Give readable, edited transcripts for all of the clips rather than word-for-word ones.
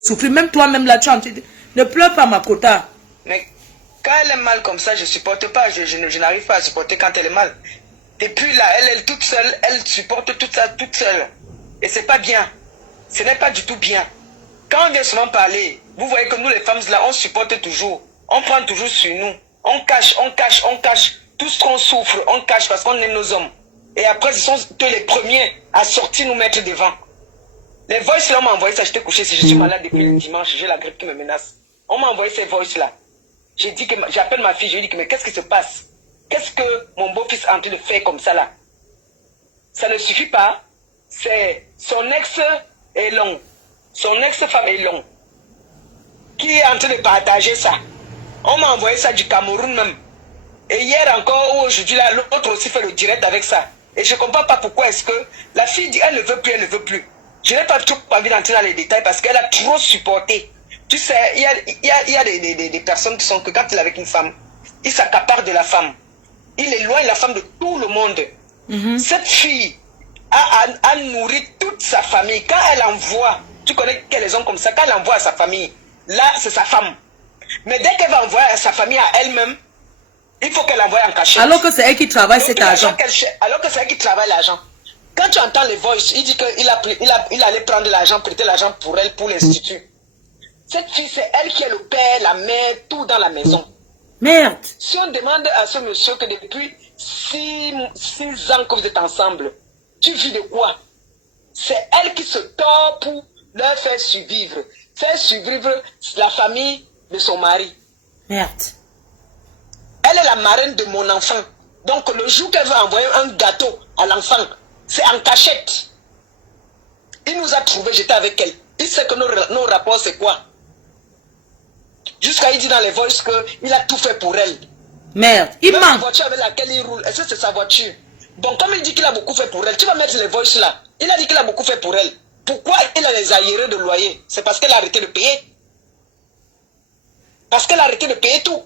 souffrir. Même toi-même là, tu ne pleure pas, ma quota. Mais quand elle est mal comme ça, je ne supporte pas. Je n'arrive pas à supporter quand elle est mal. Et puis là, elle est toute seule, elle supporte tout ça toute seule. Et c'est pas bien. Ce n'est pas du tout bien. Quand on vient souvent parler, vous voyez que nous les femmes là, on supporte toujours. On prend toujours sur nous. On cache, on cache, on cache. Tout ce qu'on souffre, on cache parce qu'on aime nos hommes. Et après, ce sont eux les premiers à sortir nous mettre devant. Les voices là, on m'a envoyé ça, j'étais couché. Si je suis malade depuis le dimanche, j'ai la grippe qui me menace. On m'a envoyé ces voices là. J'ai dit que j'appelle ma fille, je lui dis que mais qu'est-ce qui se passe? Qu'est-ce que mon beau-fils est en train de faire comme ça là? Ça ne suffit pas. C'est son ex est long. Son ex-femme est long. Qui est en train de partager ça? On m'a envoyé ça du Cameroun même. Et hier encore, ou aujourd'hui là, l'autre aussi fait le direct avec ça. Et je ne comprends pas pourquoi est-ce que la fille dit elle ne veut plus, elle ne veut plus. Je n'ai pas trop envie d'entrer dans les détails parce qu'elle a trop supporté. Tu sais, il y a des personnes qui sont que quand il est avec une femme, il s'accapare de la femme. Il éloigne la femme de tout le monde. Cette fille a nourri toute sa famille. Quand elle envoie, tu connais quels hommes comme ça, quand elle envoie à sa famille, là c'est sa femme. Mais dès qu'elle va envoyer à sa famille, à elle-même, il faut qu'elle envoie en cachette. Alors que c'est elle qui travaille cet argent. Alors que c'est elle qui travaille l'argent. Quand tu entends les voices, il dit qu'il allait prendre l'argent, prêter l'argent pour elle, pour l'institut. Cette fille, c'est elle qui est le père, la mère, tout dans la maison. Merde. Si on demande à ce monsieur que depuis 6 ans que vous êtes ensemble, tu vis de quoi? C'est elle qui se tord pour leur faire survivre la famille de son mari. Merde. Elle est la marraine de mon enfant. Donc le jour qu'elle va envoyer un gâteau à l'enfant, c'est en cachette. Il nous a trouvés, j'étais avec elle. Il sait que nos rapports c'est quoi? Jusqu'à il dit dans les voices qu'il a tout fait pour elle. Merde, il même manque. La voiture avec laquelle il roule, est-ce que c'est sa voiture? Bon, comme il dit qu'il a beaucoup fait pour elle, tu vas mettre les voices là. Il a dit qu'il a beaucoup fait pour elle. Pourquoi il a les aérés de loyer? C'est parce qu'elle a arrêté de payer. Parce qu'elle a arrêté de payer tout.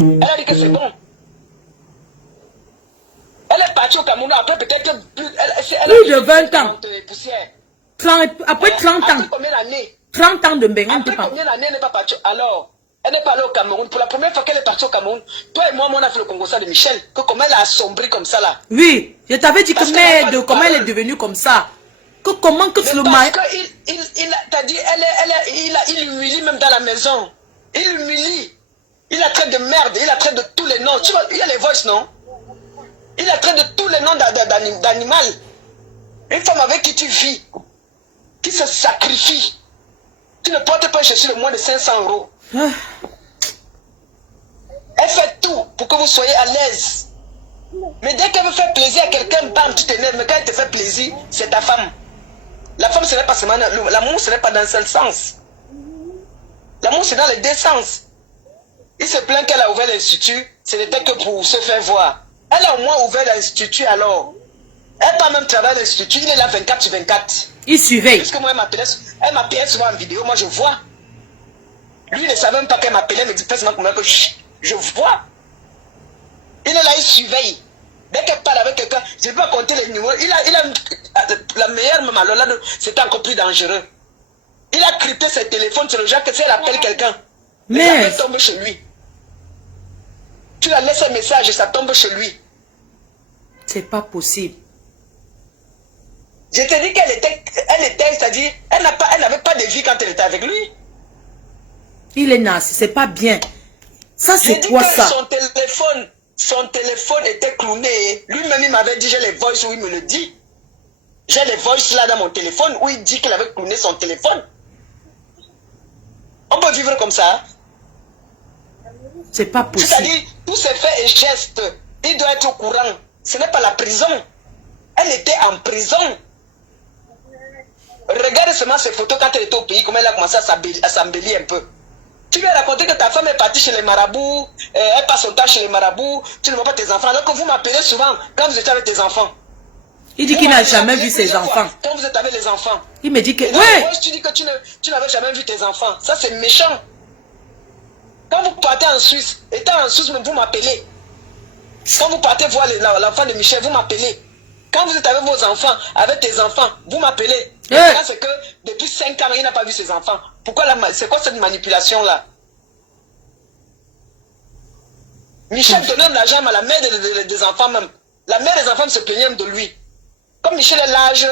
Elle a dit que c'est bon. Elle est partie au Cameroun après peut-être plus. Plus de 20 ans. Après 30 ans. Après combien d'années? 30 ans de Bengan. Après combien d'années elle n'est pas partie? Alors, elle n'est pas allée au Cameroun. Pour la première fois qu'elle est partie au Cameroun, toi et moi, on a fait le Congo ça de Michel. Que comment elle a assombri comme ça là. Oui, je t'avais dit que merde, comment elle est devenue comme ça. Que comment que tu le mari. Parce qu'il t'a dit, il humilie même dans la maison. Il humilie. Il a traité de merde, il a traité de tous les noms. Tu vois, il y a les voices, non? Il a traité de tous les noms d'animal. Une femme avec qui tu vis, qui se sacrifie. Tu ne portes pas chercher le moins de 500 €. Elle fait tout pour que vous soyez à l'aise. Mais dès qu'elle veut faire plaisir à quelqu'un, bam, tu t'énerves. Mais quand elle te fait plaisir, c'est ta femme. La femme, ce n'est pas seulement... L'amour, ce n'est pas dans un seul sens. L'amour, c'est dans les deux sens. Il se plaint qu'elle a ouvert l'institut, ce n'était que pour se faire voir. Elle a au moins ouvert l'institut alors. Elle pas même travailler à l'institut, il est là 24/24. Il surveille. Puisque moi, elle m'appelait souvent en vidéo, moi je vois. Lui ne savait même pas qu'elle m'appelait, elle me dit fais-moi que je vois. Il est là, il surveille. Dès qu'elle parle avec quelqu'un, je ne peux pas compter les numéros. Il a la meilleure même alors là, c'était encore plus dangereux. Il a crypté ses téléphones sur le genre que si elle appelle quelqu'un, mais ça tombe chez lui. Tu la laisses un message et ça tombe chez lui. C'est pas possible. Je te dis qu'elle était, c'est-à-dire, elle n'avait pas de vie quand elle était avec lui. Il est nazi, c'est pas bien. Ça, c'est quoi ça? Son téléphone était clowné. Lui-même, il m'avait dit, j'ai les voices où il me le dit. J'ai les voices là dans mon téléphone où il dit qu'il avait clowné son téléphone. On peut vivre comme ça. C'est pas possible. C'est-à-dire, tous ces faits et gestes, il doit être au courant. Ce n'est pas la prison. Elle était en prison. Regarde seulement ces photos quand elle était au pays, comment elle a commencé à s'embellir un peu. Tu lui as raconté que ta femme est partie chez les marabouts, elle passe son temps chez les marabouts, tu ne vois pas tes enfants. Alors que vous m'appelez souvent quand vous étiez avec tes enfants. Il dit qu'il n'a jamais vu ses enfants. Quand vous êtes avec les enfants. Il me dit que... Ouais. Tu dis que tu n'avais jamais vu tes enfants. Ça, c'est méchant. Quand vous partez en Suisse, étant en Suisse, vous m'appelez. Quand vous partez voir l'enfant de Michel, vous m'appelez. Quand vous êtes avec vos enfants, avec tes enfants, vous m'appelez. Maintenant, c'est que depuis 5 ans, il n'a pas vu ses enfants. Pourquoi c'est quoi cette manipulation-là? Michel donnait de l'argent à la mère des enfants même. La mère des enfants se plaignait même de lui. Comme Michel est l'âge,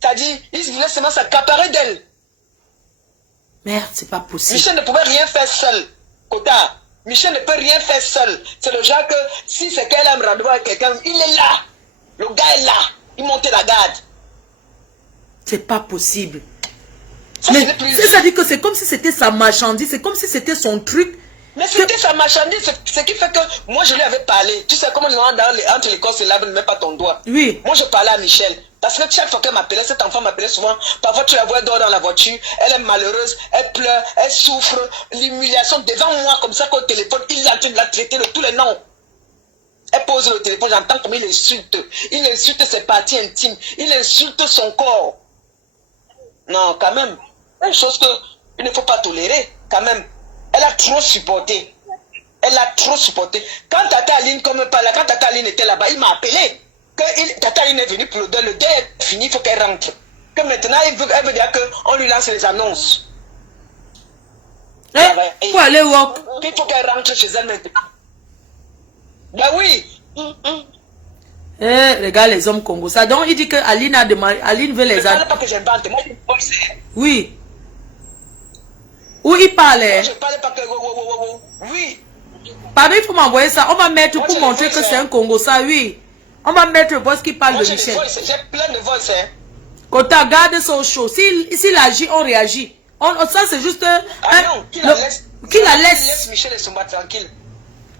c'est-à-dire, il voulait seulement s'accaparer d'elle. Merde, c'est pas possible. Michel ne pouvait rien faire seul. Kota, Michel ne peut rien faire seul. C'est le genre que si c'est qu'elle a un rendez-vous avec quelqu'un, il est là. Le gars est là. Il monte la garde. C'est pas possible. Ça, Mais ça dit que c'est comme si c'était sa marchandise, c'est comme si c'était son truc. Mais c'était sa marchandise, ce qui fait que moi je lui avais parlé. Tu sais comment entre les corps et là, ne mets pas ton doigt. Oui. Moi je parlais à Michel. Parce que chaque fois qu'elle m'appelait, cet enfant m'appelait souvent. Parfois tu la vois dehors dans la voiture, elle est malheureuse, elle pleure, elle souffre. L'humiliation devant moi comme ça qu'au téléphone, il l'a traité de tous les noms. Elle pose le téléphone, j'entends comme il insulte. Il insulte ses parties intimes, il insulte son corps. Non, quand même, une chose qu'il ne faut pas tolérer, quand même. Elle a trop supporté. Elle a trop supporté. Quand Tata Aline, comme pas là, quand Tata Aline était là-bas, il m'a appelé. Tata Aline est venue pour le deuil est fini, il faut qu'elle rentre. Que maintenant, elle veut dire qu'on lui lance les annonces. Pour aller walk. Il faut qu'elle rentre chez elle maintenant. Ben oui. Les gars, les hommes congolais. Ça donc, il dit que Aline a demandé, Aline veut les annonces. Pas que j'invente, moi je oui. Où il parlait? Je parlais pas que... Oui. Pardon, il faut m'envoyer ça. On va mettre pour montrer que c'est un Congo, ça, oui. On va mettre le boss qui parle de Michel. J'ai plein de voix, hein. Quand tu regardes son show, s'il agit, on réagit. Ça, c'est juste non, qui la laisse. Qui la laisse. Michel et Somba tranquille.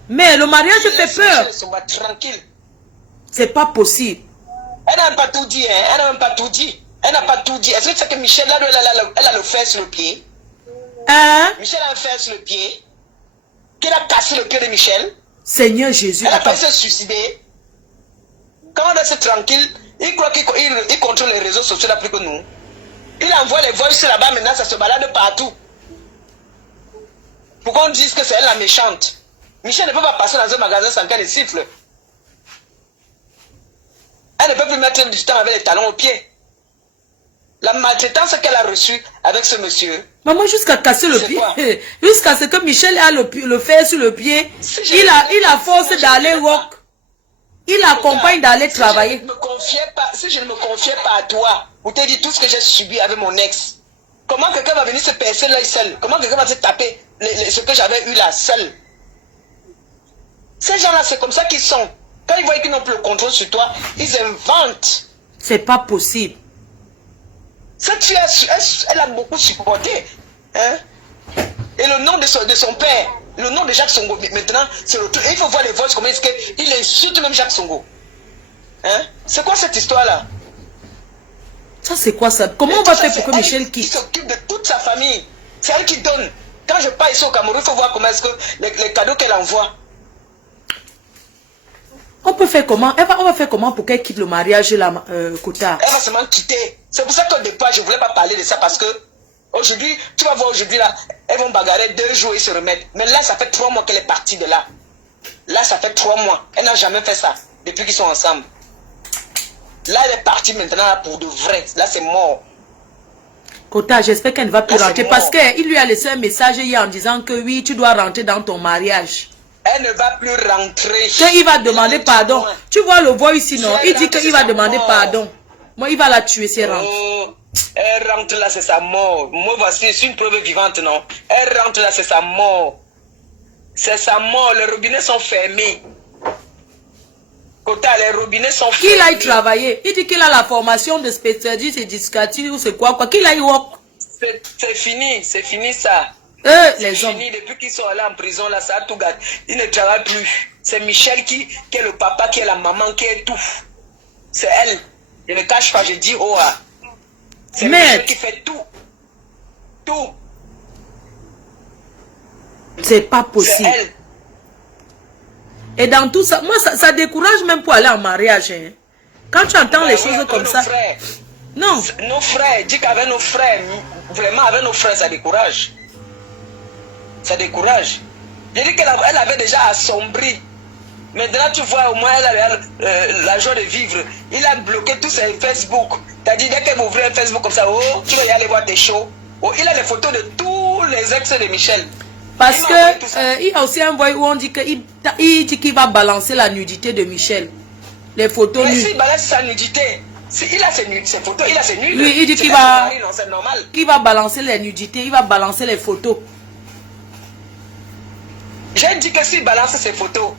Mais le mariage fait peur. Michel et Somba tranquille. C'est pas possible. Elle n'a même pas tout dit, hein. Elle n'a même pas tout dit. Elle n'a pas tout dit. Est-ce que c'est que Michel, là, elle a le fer sur le pied? Hein? Michel a un fer sur le pied. Qu'il a cassé le pied de Michel. Seigneur Jésus. Elle a failli se suicider. Quand on reste tranquille, il croit qu'il contrôle les réseaux sociaux là plus que nous. Il envoie les voices là-bas, maintenant ça se balade partout. Pourquoi on dise que c'est elle la méchante? Michel ne peut pas passer dans un magasin sans qu'elle siffle. Elle ne peut plus mettre du temps avec les talons aux pieds. La maltraitance qu'elle a reçue avec ce monsieur. Maman, jusqu'à casser le pied. Jusqu'à ce que Michel a le fer sur le pied. Il a force d'aller walk. Il accompagne d'aller travailler. Si je ne me confiais pas à toi, pour te dire tout ce que j'ai subi avec mon ex, comment quelqu'un va venir se percer là seul? Comment quelqu'un va se taper ce que j'avais eu là seul? Ces gens-là, c'est comme ça qu'ils sont. Quand ils voient qu'ils n'ont plus le contrôle sur toi, ils inventent. C'est pas possible. Cette fille, elle a beaucoup supporté. Hein? Et le nom de son père, le nom de Jacques Songo, maintenant, c'est le truc. Il faut voir les voix, comment est-ce qu'il insulte même Jacques Songo. Hein? C'est quoi cette histoire-là? Ça, c'est quoi ça? Comment on va faire pour que Michel quitte? Il s'occupe de toute sa famille. C'est elle qui donne. Quand je pars ici au Cameroun, il faut voir comment est-ce que les cadeaux qu'elle envoie. On peut faire comment? On va faire comment pour qu'elle quitte le mariage là, Kota? Elle va seulement quitter. C'est pour ça qu'au départ, je ne voulais pas parler de ça parce que aujourd'hui, tu vas voir aujourd'hui là, elles vont bagarrer 2 jours et se remettre. Mais là, ça fait 3 mois qu'elle est partie de là. Là, ça fait 3 mois. Elle n'a jamais fait ça depuis qu'ils sont ensemble. Là, elle est partie maintenant pour de vrai. Là, c'est mort. Kota, j'espère qu'elle ne va plus rentrer parce qu'il lui a laissé un message hier en disant que oui, tu dois rentrer dans ton mariage. Elle ne va plus rentrer. Il va demander pardon. Tu vois le voix ici, non? Il dit qu'il va demander pardon. Moi, il va la tuer si elle rentre. Oh, elle rentre là, c'est sa mort. Moi, voici, c'est une preuve vivante, non? Elle rentre là, c'est sa mort. C'est sa mort. Les robinets sont fermés. Kota, les robinets sont fermés. Qu'il aille travailler. Il dit qu'il a la formation de spécialiste et d'éducatif ou c'est quoi. Qu'il aille walk. C'est fini ça. Les hommes. Fini, depuis qu'ils sont allés en prison, là, ça a tout gâté. Ils ne travaillent plus. C'est Michel qui est le papa, qui est la maman, qui est tout. C'est elle. Je ne cache pas, je dis oh. C'est Michel qui fait tout. Tout. C'est pas possible. C'est elle. Et dans tout ça, moi, ça décourage même pour aller en mariage. Hein. Quand tu entends les choses comme ça. Frères. Non. Nos frères, dis qu'avec nos frères, vraiment avec nos frères, ça décourage. Ça décourage. Je dis qu'elle avait déjà assombri. Maintenant, tu vois, au moins, elle a la joie de vivre. Il a bloqué tous ses Facebook. T'as dit, dès qu'elle m'ouvrait un Facebook comme ça, oh, tu vas y aller voir tes shows. Oh, il a les photos de tous les ex de Michel. Parce que il y a aussi un voix où on dit qu'il va balancer la nudité de Michel. Les photos nues. Mais s'il balance sa nudité, il a ses photos, il a ses nudes. Oui, il dit qu'il va balancer les nudités, il va balancer les photos. J'ai dit que s'il balance ses photos,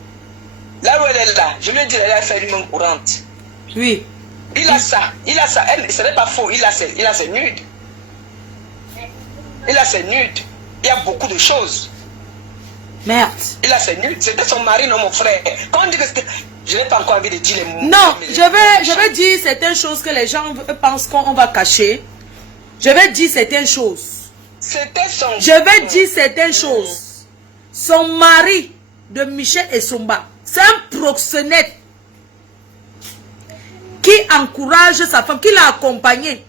là où elle est là, je lui ai dit qu'elle a fait une main courante. Oui. Il a ça, ce n'est pas faux, il a ses nudes. Il a ses nudes. Il y a beaucoup de choses. Merde. Il a ses nudes. C'était son mari, non mon frère. Quand on dit que c'était... Je n'ai pas encore envie de dire les mots. Non, je vais dire certaines choses que les gens pensent qu'on va cacher. Je vais dire certaines choses. C'était son... Je vais dire certaines choses. Son mari de Michel Essomba, c'est un proxénète qui encourage sa femme, qui l'a accompagnée.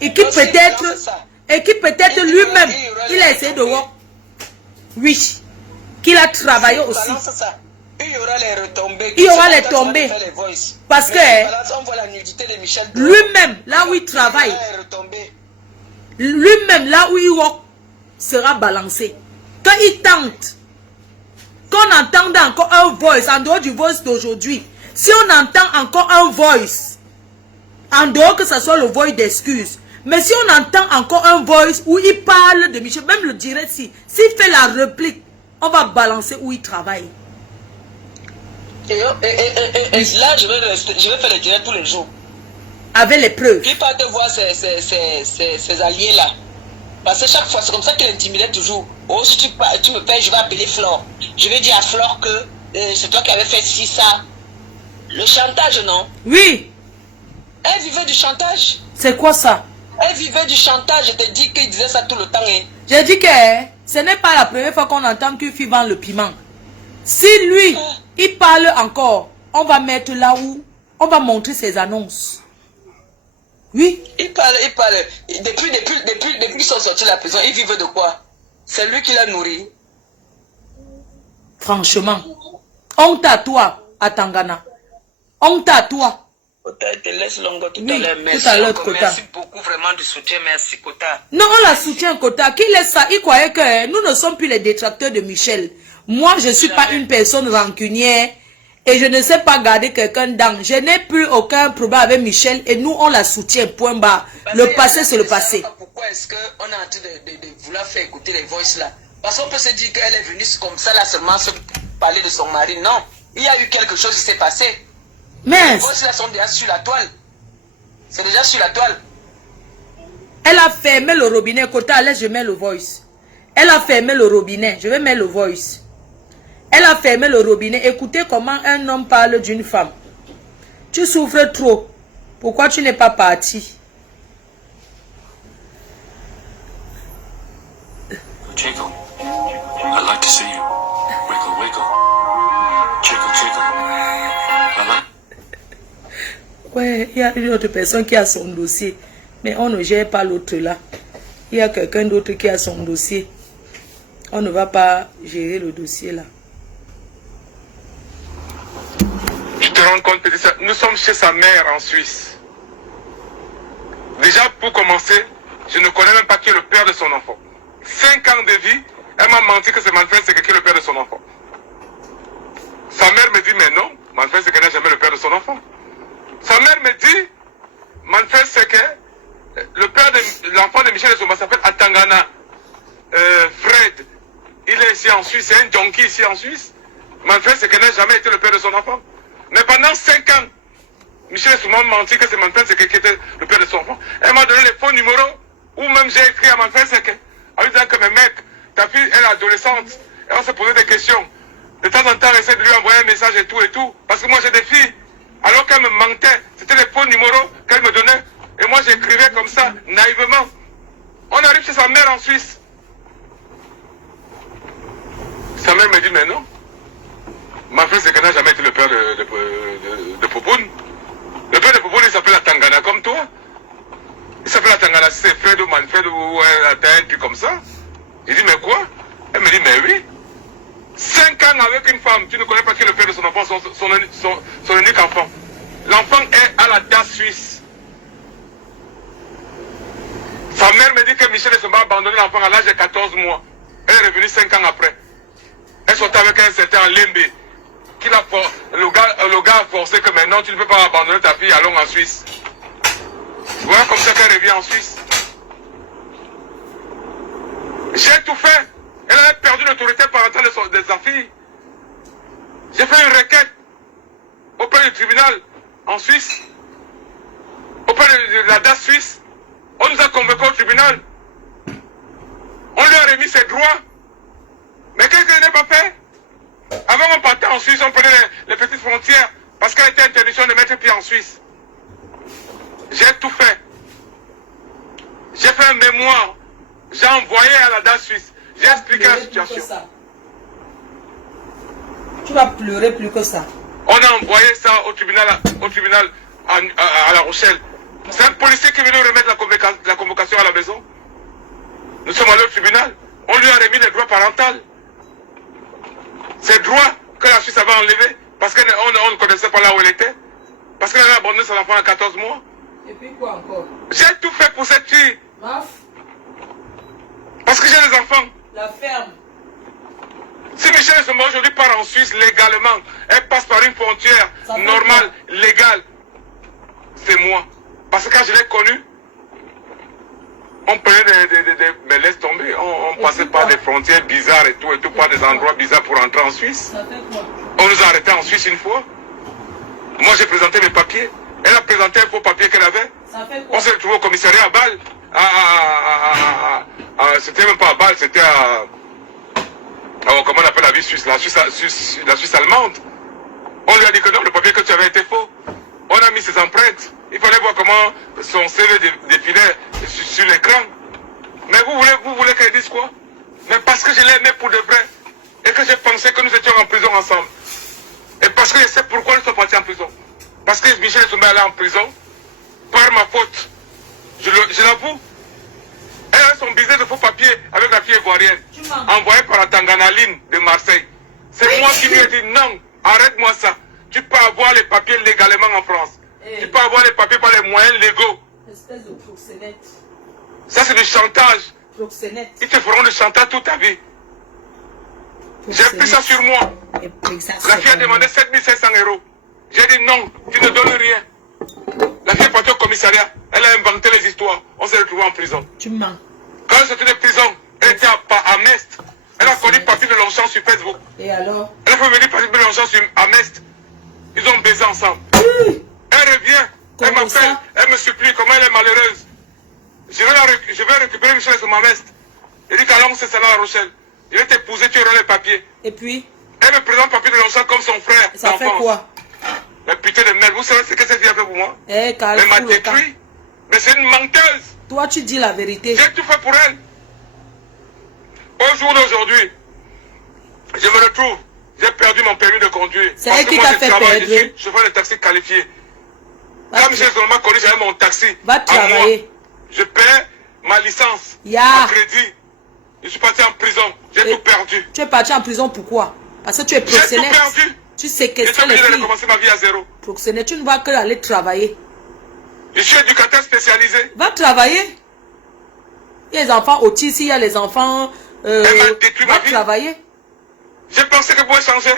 Et qui peut-être lui-même, il a essayé de voir. Oui. Qu'il a travaillé aussi. Il y aura les retombées. Il y aura les tombées. Parce que lui-même, là où il travaille, lui-même, là où il work, sera balancé. Quand il tente, qu'on entende encore un voice, en dehors du voice d'aujourd'hui, si on entend encore un voice, en dehors que ce soit le voice d'excuse, mais si on entend encore un voice où il parle de Michel, même le direct, s'il fait la réplique, on va balancer où il travaille. Et là, je vais faire le direct tous les jours. Avec les preuves. Qui part de voir ses alliés-là. Parce que chaque fois, c'est comme ça qu'il intimidait toujours. Oh, si tu me payes, je vais appeler Flore. Je vais dire à Flore que c'est toi qui avais fait ci, ça. Le chantage, non? Oui. Elle vivait du chantage. C'est quoi ça? Elle vivait du chantage. Je te dis qu'il disait ça tout le temps. Hein. J'ai dit que ce n'est pas la première fois qu'on entend qu'une fille vend le piment. Si lui, il parle encore, on va mettre là où on va montrer ses annonces. Oui. Il parle. Depuis qu'ils sont sortis de la prison, il vivait de quoi? C'est lui qui l'a nourri. Franchement, honte à toi, à Tangana. Honte à toi. Kota, te laisse longue tout Oui, à l'heure. tout à l'heure, Kota. Merci beaucoup vraiment du soutien. Merci, Kota. Non, on la soutient, Kota. Qui laisse ça? Il croyait que nous ne sommes plus les détracteurs de Michel. Moi, je ne suis pas une personne rancunière et je ne sais pas garder quelqu'un dans. Je n'ai plus aucun problème avec Michel et nous, on la soutient, point barre. Le passé, c'est le passé. Pourquoi est-ce qu'on est en train de vouloir faire écouter les voices là? Parce qu'on peut se dire qu'elle est venue comme ça là seulement se parler de son mari. Non, il y a eu quelque chose qui s'est passé. Mais les voices là sont déjà sur la toile. C'est déjà sur la toile. Elle a fermé le robinet. Côté à l'aise, je mets le voice. Elle a fermé le robinet. Je vais mettre le voice. Elle a fermé le robinet. Écoutez comment un homme parle d'une femme. Tu souffres trop. Pourquoi tu n'es pas parti? Jiggle. I'd like to see you. Wiggle, wiggle. Jiggle, jiggle. I like... Ouais, il y a une autre personne qui a son dossier. Mais on ne gère pas l'autre là. Il y a quelqu'un d'autre qui a son dossier. On ne va pas gérer le dossier là. Tu te rends compte, petit, nous sommes chez sa mère en Suisse. Déjà, pour commencer, je ne connais même pas qui est le père de son enfant. 5 ans de vie, elle m'a menti que c'est Manfred Seke qui est le père de son enfant. Sa mère me dit, mais non, Manfred Seke n'est jamais le père de son enfant. Sa mère me dit, Manfred Seke, le père de l'enfant de Michel Essomba s'appelle Atangana. Fred, il est ici en Suisse, c'est un junkie ici en Suisse. Manfred Seke n'a jamais été le père de son enfant. Mais pendant 5 ans, Michel Essomba m'a menti que c'est Manfred Seke qui était le père de son enfant. Elle m'a donné les faux numéros, ou même j'ai écrit à Manfred Seke, en lui disant que mais mec, ta fille elle est adolescente, et on se posait des questions. De temps en temps, j'essaie de lui envoyer un message et tout, parce que moi j'ai des filles. Alors qu'elle me mentait, c'était les faux numéros qu'elle me donnait. Et moi j'écrivais comme ça, naïvement. On arrive chez sa mère en Suisse. Sa mère me dit, mais non. Manfred Seke n'a jamais été le père de Popoun. Le père de Popoun, il s'appelle Atangana comme toi. Il s'appelle Atangana, c'est Fred ou Manfred ou un truc comme ça. Il dit, mais quoi? Elle me dit, mais oui. 5 ans avec une femme, tu ne connais pas qui est le père de son enfant, son unique enfant. L'enfant est à la DAS suisse. Sa mère me dit que Michel Essomba a abandonné l'enfant à l'âge de 14 mois. Elle est revenue 5 ans après. Elle sortait avec un certain Lembe. Le gars a forcé que maintenant tu ne peux pas abandonner ta fille, allons en Suisse. Voilà comme ça qu'elle revient en Suisse. J'ai tout fait. Elle avait perdu l'autorité parentale de sa fille. J'ai fait une requête auprès du tribunal en Suisse, auprès de la DAS suisse. On nous a convoqués au tribunal. On lui a remis ses droits. Mais qu'est-ce qu'elle n'a pas fait? Avant on partait en Suisse, on prenait les petites frontières parce qu'elle était interdiction de mettre pied en Suisse. J'ai tout fait. J'ai fait un mémoire. J'ai envoyé à la DAS suisse. J'ai expliqué la situation. Tu vas pleurer plus que ça. On a envoyé ça au tribunal à La Rochelle. C'est un policier qui est venu remettre la convocation à la maison. Nous sommes allés au tribunal. On lui a remis les droits parentaux. Ces droits que la Suisse avait enlevés parce qu'on ne connaissait pas là où elle était. Parce qu'elle avait abandonné son enfant à 14 mois. Et puis quoi encore? J'ai tout fait pour cette fille. Maf. Parce que j'ai des enfants. La ferme. Si Michel Essomba aujourd'hui part en Suisse légalement, elle passe par une frontière normale, légale, c'est moi. Parce que quand je l'ai connu, on prenait mais laisse tomber, on passait par des frontières bizarres et tout, par des endroits bizarres pour entrer en Suisse. Ça fait quoi? On nous a arrêtés en Suisse une fois. Moi j'ai présenté mes papiers, elle a présenté un faux papier qu'elle avait. Ça fait quoi? On s'est retrouvé au commissariat à Bâle. C'était même pas à Bâle, c'était à... comment on appelle la ville suisse, la Suisse allemande. On lui a dit que non, le papier que tu avais été faux. On a mis ses empreintes. Il fallait voir comment son CV défilait sur l'écran. Mais vous voulez qu'elle dise quoi? Mais parce que je l'ai aimé pour de vrai. Et que j'ai pensé que nous étions en prison ensemble. Et parce que je sais pourquoi nous sommes partis en prison. Parce que Michel Essomba est allé en prison par ma faute. Je l'avoue. Elle a son business de faux papiers avec la fille ivoirienne, envoyée par la Tanganaline de Marseille. C'est moi qui lui ai dit non, arrête-moi ça. Tu peux avoir les papiers légalement en France. Tu peux avoir les papiers par les moyens légaux. Espèce de proxénète. Ça c'est du chantage. Proxénète. Ils te feront du chantage toute ta vie. J'ai pris ça sur moi. La fille a demandé 7500 €. J'ai dit non, tu ne donnes rien. La fille est partie au commissariat. Elle a inventé les histoires. On s'est retrouvés en prison. Tu mens. Quand elle sortait de prison, elle était à Mest. Elle a connu Papi de Longchamp sur Facebook. Et alors? Elle a fait venir Papi de Longchamp à Mest. Ils ont baisé ensemble. Elle revient. Elle m'appelle. Elle me supplie comment elle est malheureuse. Je vais récupérer Michel Essomba à Mest. Il dit qu'allons c'est ça à La Rochelle. Je vais t'épouser, tu auras les papiers. Et puis? Elle me présente Papi de Longchamp comme son frère. Ça fait quoi? La putain de merde. Vous savez ce que cette fille a fait pour moi? Elle m'a détruit. Mais c'est une menteuse. Toi, tu dis la vérité. J'ai tout fait pour elle. Au jour d'aujourd'hui, je me retrouve. J'ai perdu mon permis de conduire. C'est elle qui t'a fait perdre. Je fais le taxi qualifié. Quand Michel Essomba connu, j'avais mon taxi. Va travailler. Je paie ma licence. En crédit. Je suis parti en prison. J'ai tout perdu. Tu es parti en prison pourquoi? Parce que tu es proxénète. J'ai tout perdu. Tu séquestres les filles. filles. Recommencer ma vie à zéro. Proxénète, tu ne vas que aller travailler. Je suis éducateur spécialisé. Va travailler. Il y a les enfants autistes, il y a les enfants... Elle m'a détruit ma vie. Va travailler. J'ai pensé que pour changer.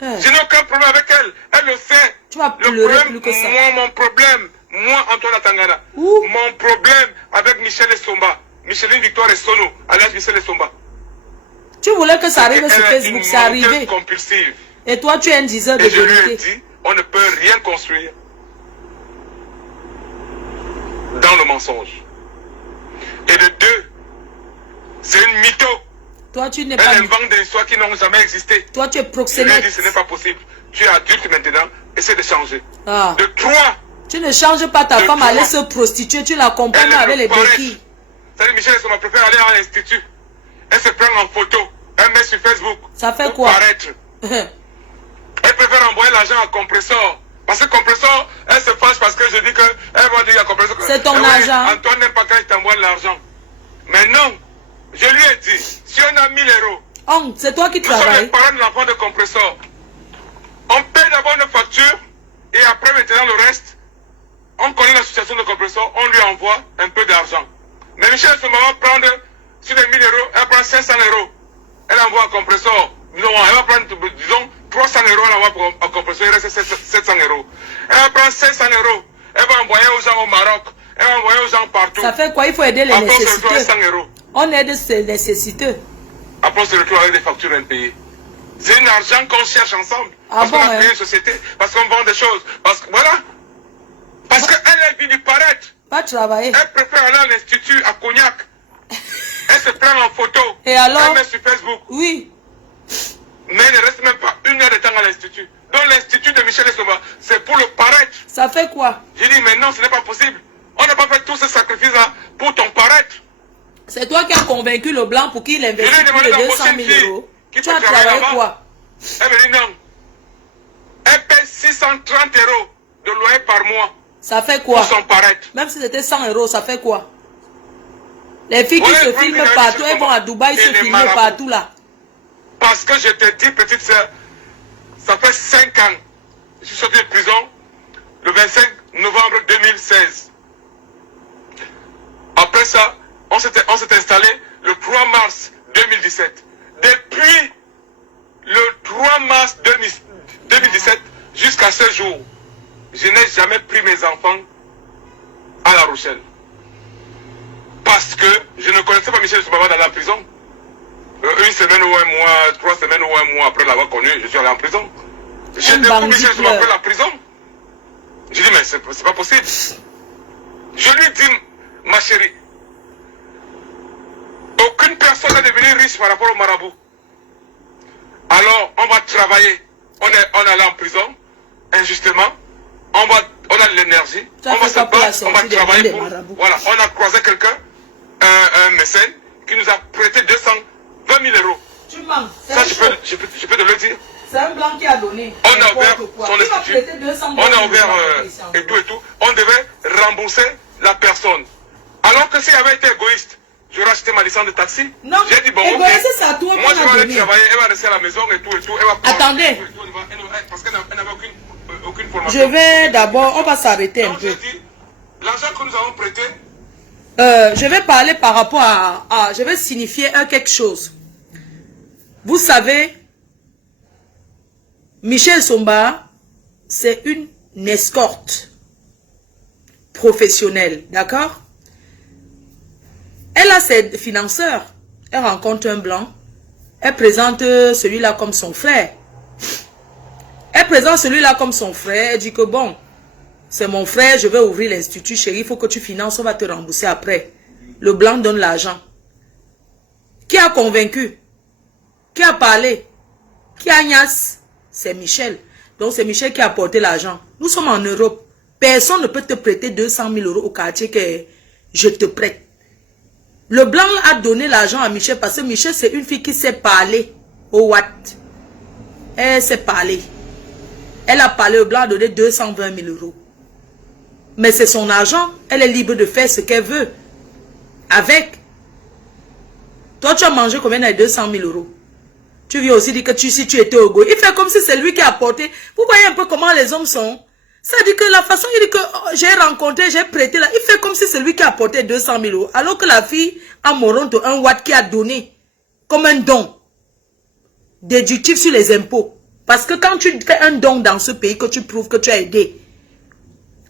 Je n'ai aucun problème avec elle. Elle le sait. Tu vas pleurer plus que ça. Mon problème, Antoine Atangana, mon problème avec Michel Essomba, Micheline Victoire et Sono, alias Michel Essomba. Tu voulais que ça arrive sur Facebook, c'est arrivé. Compulsive. Et toi, tu es un diseur de vérité. Et je lui ai dit, on ne peut rien construire dans le mensonge. Et de deux, c'est une mytho. Toi, tu n'es pas... Elle invente des histoires qui n'ont jamais existé. Toi, tu es proxénète. Je lui ai dit, ce n'est pas possible. Tu es adulte maintenant, essaie de changer. Ah. De trois. Tu ne changes pas ta femme à aller se prostituer, tu l'accompagnes avec les béquilles. C'est-à-dire, Michel Essomba préfère aller à l'institut. Elle se prend en photo, elle met sur Facebook. Ça fait quoi? Paraître. Elle préfère envoyer l'argent à Compressor. Parce que Compressor, elle se fâche parce que je dis que elle va dire à Compressor que c'est ton argent. Antoine n'aime pas quand il t'envoie de l'argent. Mais non, je lui ai dit, si on a 1000 €, c'est toi qui travailles. Nous sommes les parents de l'enfant de Compressor. On paye d'abord nos factures et après maintenant le reste, on connaît la situation de Compressor, on lui envoie un peu d'argent. Mais Michel Somba va prendre, sur les 1000 €, elle prend 500 €. Elle envoie un compresseur. Non, elle va prendre, disons, 300 €, elle envoie un compresseur, il reste 700 €. Elle va prendre 500 €. Elle va envoyer aux gens au Maroc. Elle va envoyer aux gens partout. Ça fait quoi? Il faut aider les Après, on se retrouve nécessiteux. avec 100 €. On aide ces nécessiteux. Après, on se retrouve avec des factures impayées. C'est un argent qu'on cherche ensemble. Ah Parce bon, qu'on a hein? créé une société, parce qu'on vend des choses. Parce que, voilà. Parce qu'elle est venue paraître. Pas travailler. Elle préfère aller à l'institut à Cognac. Elle se prend en photo. Et alors? Elle met sur Facebook. Oui. Mais elle ne reste même pas une heure de temps à l'institut. Donc l'institut de Michel Somba, c'est pour le paraître. Ça fait quoi? J'ai dit, mais non, ce n'est pas possible. On n'a pas fait tous ces sacrifices-là pour ton paraître. C'est toi qui as convaincu le blanc pour qu'il investisse Je lui ai demandé plus de 200 d'embaucher une 000 fille €. qui Tu peut as travailler travaillé là-bas. quoi? Elle me dit non. Elle paie 630 € de loyer par mois Ça fait quoi? pour son paraître. Même si c'était 100 €, ça fait quoi? Les filles qui Ouais, se ouais, filment mais partout, je elles vont à Dubaï et se les filmer marabouts. partout là. Parce que je te dis, petite soeur, ça fait 5 ans. Je suis sorti de prison le 25 novembre 2016. Après ça, on s'est installé le 3 mars 2017. Depuis le 3 mars 2017 jusqu'à ce jour, je n'ai jamais pris mes enfants à La Rochelle. Parce que je ne connaissais pas Michel Somba dans la prison. Une semaine ou un mois, 3 semaines ou un mois après l'avoir connu, je suis allé en prison. J'ai découvert Michel Somba après la prison. J'ai dit, mais c'est pas possible. Je lui dis, ma chérie, aucune personne n'est devenue riche par rapport au marabout. Alors, on va travailler. On est allé en prison, injustement. On a de l'énergie. On va se battre, on va travailler pour... Voilà, on a croisé quelqu'un, un mécène, qui nous a prêté 220 000 €. Tu mens. Ça, je peux te le dire. C'est un blanc qui a donné. On a ouvert son institut. On a ouvert et tout. On devait rembourser la personne. Alors que s'il avait été égoïste, j'aurais acheté ma licence de taxi. Non, j'ai dit, bon, égoïste, c'est à toi moi qu'on je a vais aller donné. travailler, elle va rester à la maison et tout. Elle va prendre Attendez. parce qu'elle n'avait aucune formation. Je vais d'abord, on va s'arrêter un Donc peu. j'ai dit, l'argent que nous avons prêté, Je vais parler par rapport à je vais signifier quelque chose. Vous savez, Michel Somba, c'est une escorte professionnelle, d'accord? Elle a ses financeurs. Elle rencontre un blanc. Elle présente celui-là comme son frère. Elle présente celui-là comme son frère. Elle dit que bon, c'est mon frère, je vais ouvrir l'institut, chérie, il faut que tu finances, on va te rembourser après. Le blanc donne l'argent. Qui a convaincu? Qui a parlé? Qui a gnasse? C'est Michel. Donc c'est Michel qui a apporté l'argent. Nous sommes en Europe. Personne ne peut te prêter 200 000 € au quartier que je te prête. Le blanc a donné l'argent à Michel parce que Michel c'est une fille qui sait parler au Watt. Elle sait parler. Elle a parlé, le blanc a donné 220 000 €. Mais c'est son argent. Elle est libre de faire ce qu'elle veut. Avec. Toi, tu as mangé combien de 200 000 €? Tu viens aussi dire que si tu étais au go. Il fait comme si c'est lui qui a apporté. Vous voyez un peu comment les hommes sont. Ça dit que la façon, il dit que j'ai rencontré, j'ai prêté là. Il fait comme si c'est lui qui a apporté 200 000 €. Alors que la fille a Moronto, un Watt qui a donné comme un don. Déductif sur les impôts. Parce que quand tu fais un don dans ce pays, que tu prouves que tu as aidé,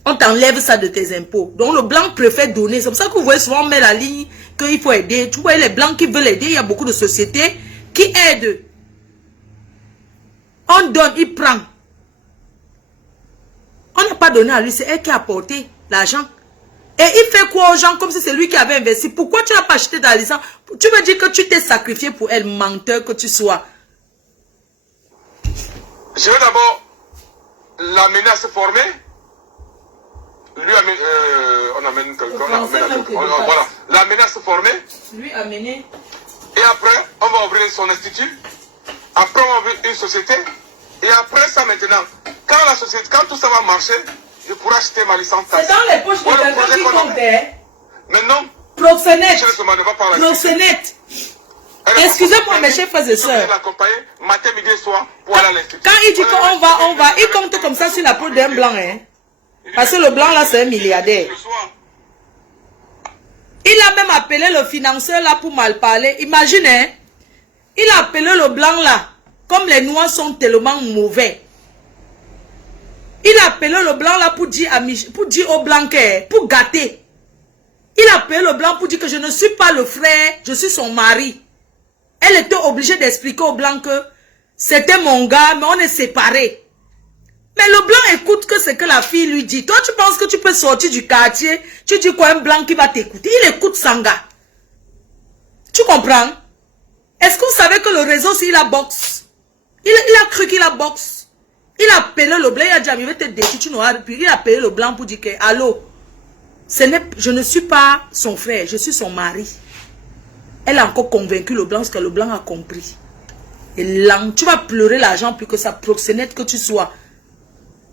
on t'enlève ça de tes impôts. Donc le blanc préfère donner. C'est pour ça que vous voyez souvent on met la ligne qu'il faut aider. Tu vois les blancs qui veulent aider. Il y a beaucoup de sociétés qui aident. On donne, il prend. On n'a pas donné à lui, c'est elle qui a apporté l'argent. Et il fait quoi aux gens comme si c'est lui qui avait investi? Pourquoi tu n'as pas acheté ta licence? Tu veux dire que tu t'es sacrifié pour elle, menteur que tu sois. je vais d'abord l'amener à se former. Lui amène, on amène quelqu'un, voilà, l'amener à se former. Lui amener. Et après, on va ouvrir son institut. Après, on va ouvrir une société. Et après ça, maintenant, quand tout ça va marcher, je pourrai acheter ma licence. C'est dans les poches de quelqu'un qui compte. Maintenant, proxénète. ne va pas Proxénète. Excusez-moi, mes chers frères et sœurs. Matin, midi et soir pour aller à l'institut. Quand il dit qu'on va, il compte comme ça sur la peau d'un blanc, hein. Parce que le blanc là, c'est un milliardaire. Il a même appelé le financeur là pour mal parler. Imaginez, il a appelé le blanc là. Comme les noirs sont tellement mauvais. Il a appelé le blanc là pour dire, pour dire au blanc pour gâter. Il a appelé le blanc pour dire que je ne suis pas le frère, je suis son mari. Elle était obligée d'expliquer au blanc que c'était mon gars, mais on est séparés. Mais le blanc écoute que ce que la fille lui dit. Toi, tu penses que tu peux sortir du quartier, tu dis quoi, un blanc qui va t'écouter. Il écoute son gars. Tu comprends? Est-ce que vous savez que le réseau, s'il a boxe? Il a cru qu'il a boxe. Il a appelé le blanc, il a dit, je vais te détruire, tu n'auras plus. Il a appelé le blanc pour dire que, allô, je ne suis pas son frère, je suis son mari. Elle a encore convaincu le blanc, parce que le blanc a compris. Et là, tu vas pleurer l'argent plus que ça, proxénète que tu sois.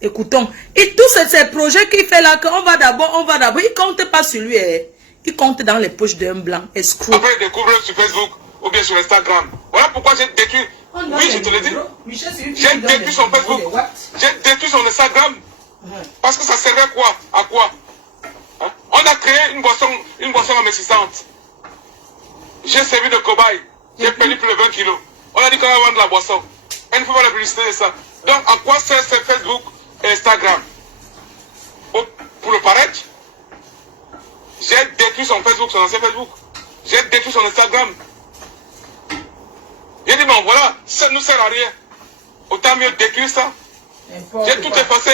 Écoutons. Et tous ces projets qu'il fait là, qu'on va d'abord, il compte pas sur lui. Il compte dans les poches d'un blanc. Escroc. Après, il découvre sur Facebook ou bien sur Instagram. Voilà pourquoi j'ai détruit. Oui, je te le dis. J'ai détruit son Facebook. J'ai détruit son Instagram. Parce que ça servait quoi? À quoi? Hein? On a créé une boisson amincissante. J'ai servi de cobaye. J'ai perdu plus de 20 kilos. On a dit qu'on va vendre la boisson. Il ne faut pas la publicité de ça. Donc, à quoi sert ce Facebook et Instagram? Pour le paraître? J'ai détruit son Facebook, son ancien Facebook. J'ai détruit son Instagram. J'ai dit, bon voilà, ça ne nous sert à rien. Autant mieux détruire ça. J'ai tout effacé.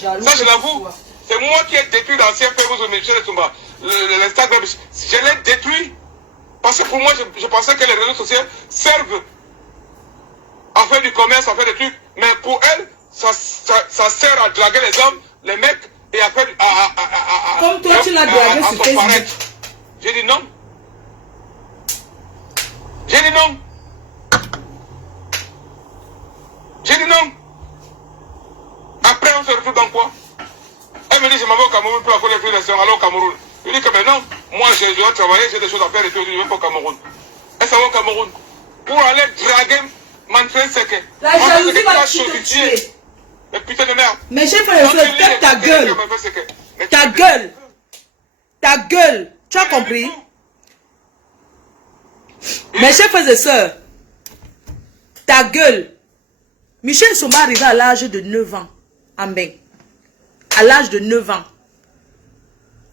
Ça, je l'avoue. C'est moi qui ai détruit l'ancien Facebook de Michel Tsumba. L'Instagram, je l'ai détruit. Parce que pour moi, je pensais que les réseaux sociaux servent à faire du commerce, à faire des trucs. Mais pour elle, ça sert à draguer les hommes, les mecs, et à faire comme toi, tu l'as dragué sur Facebook. J'ai dit non. J'ai dit non. J'ai dit non. Après, on se retrouve dans quoi? Elle me dit, je m'en vais au Cameroun pour la première fois de aller au Cameroun. Je lui dis que mais non, moi je dois travailler, j'ai des choses à faire et tout, je ne vais pas au Cameroun. Elle s'en va au Cameroun pour aller draguer Manfred Seke. La jalousie va te tuer. Mais putain de merde. Mais j'ai fait le ta gueule. Ta gueule. Ta gueule. Tu as compris? Mes chers frères et sœurs, ta gueule. Michel Tsumba arrivé à l'âge de 9 ans. Amen. À l'âge de 9 ans.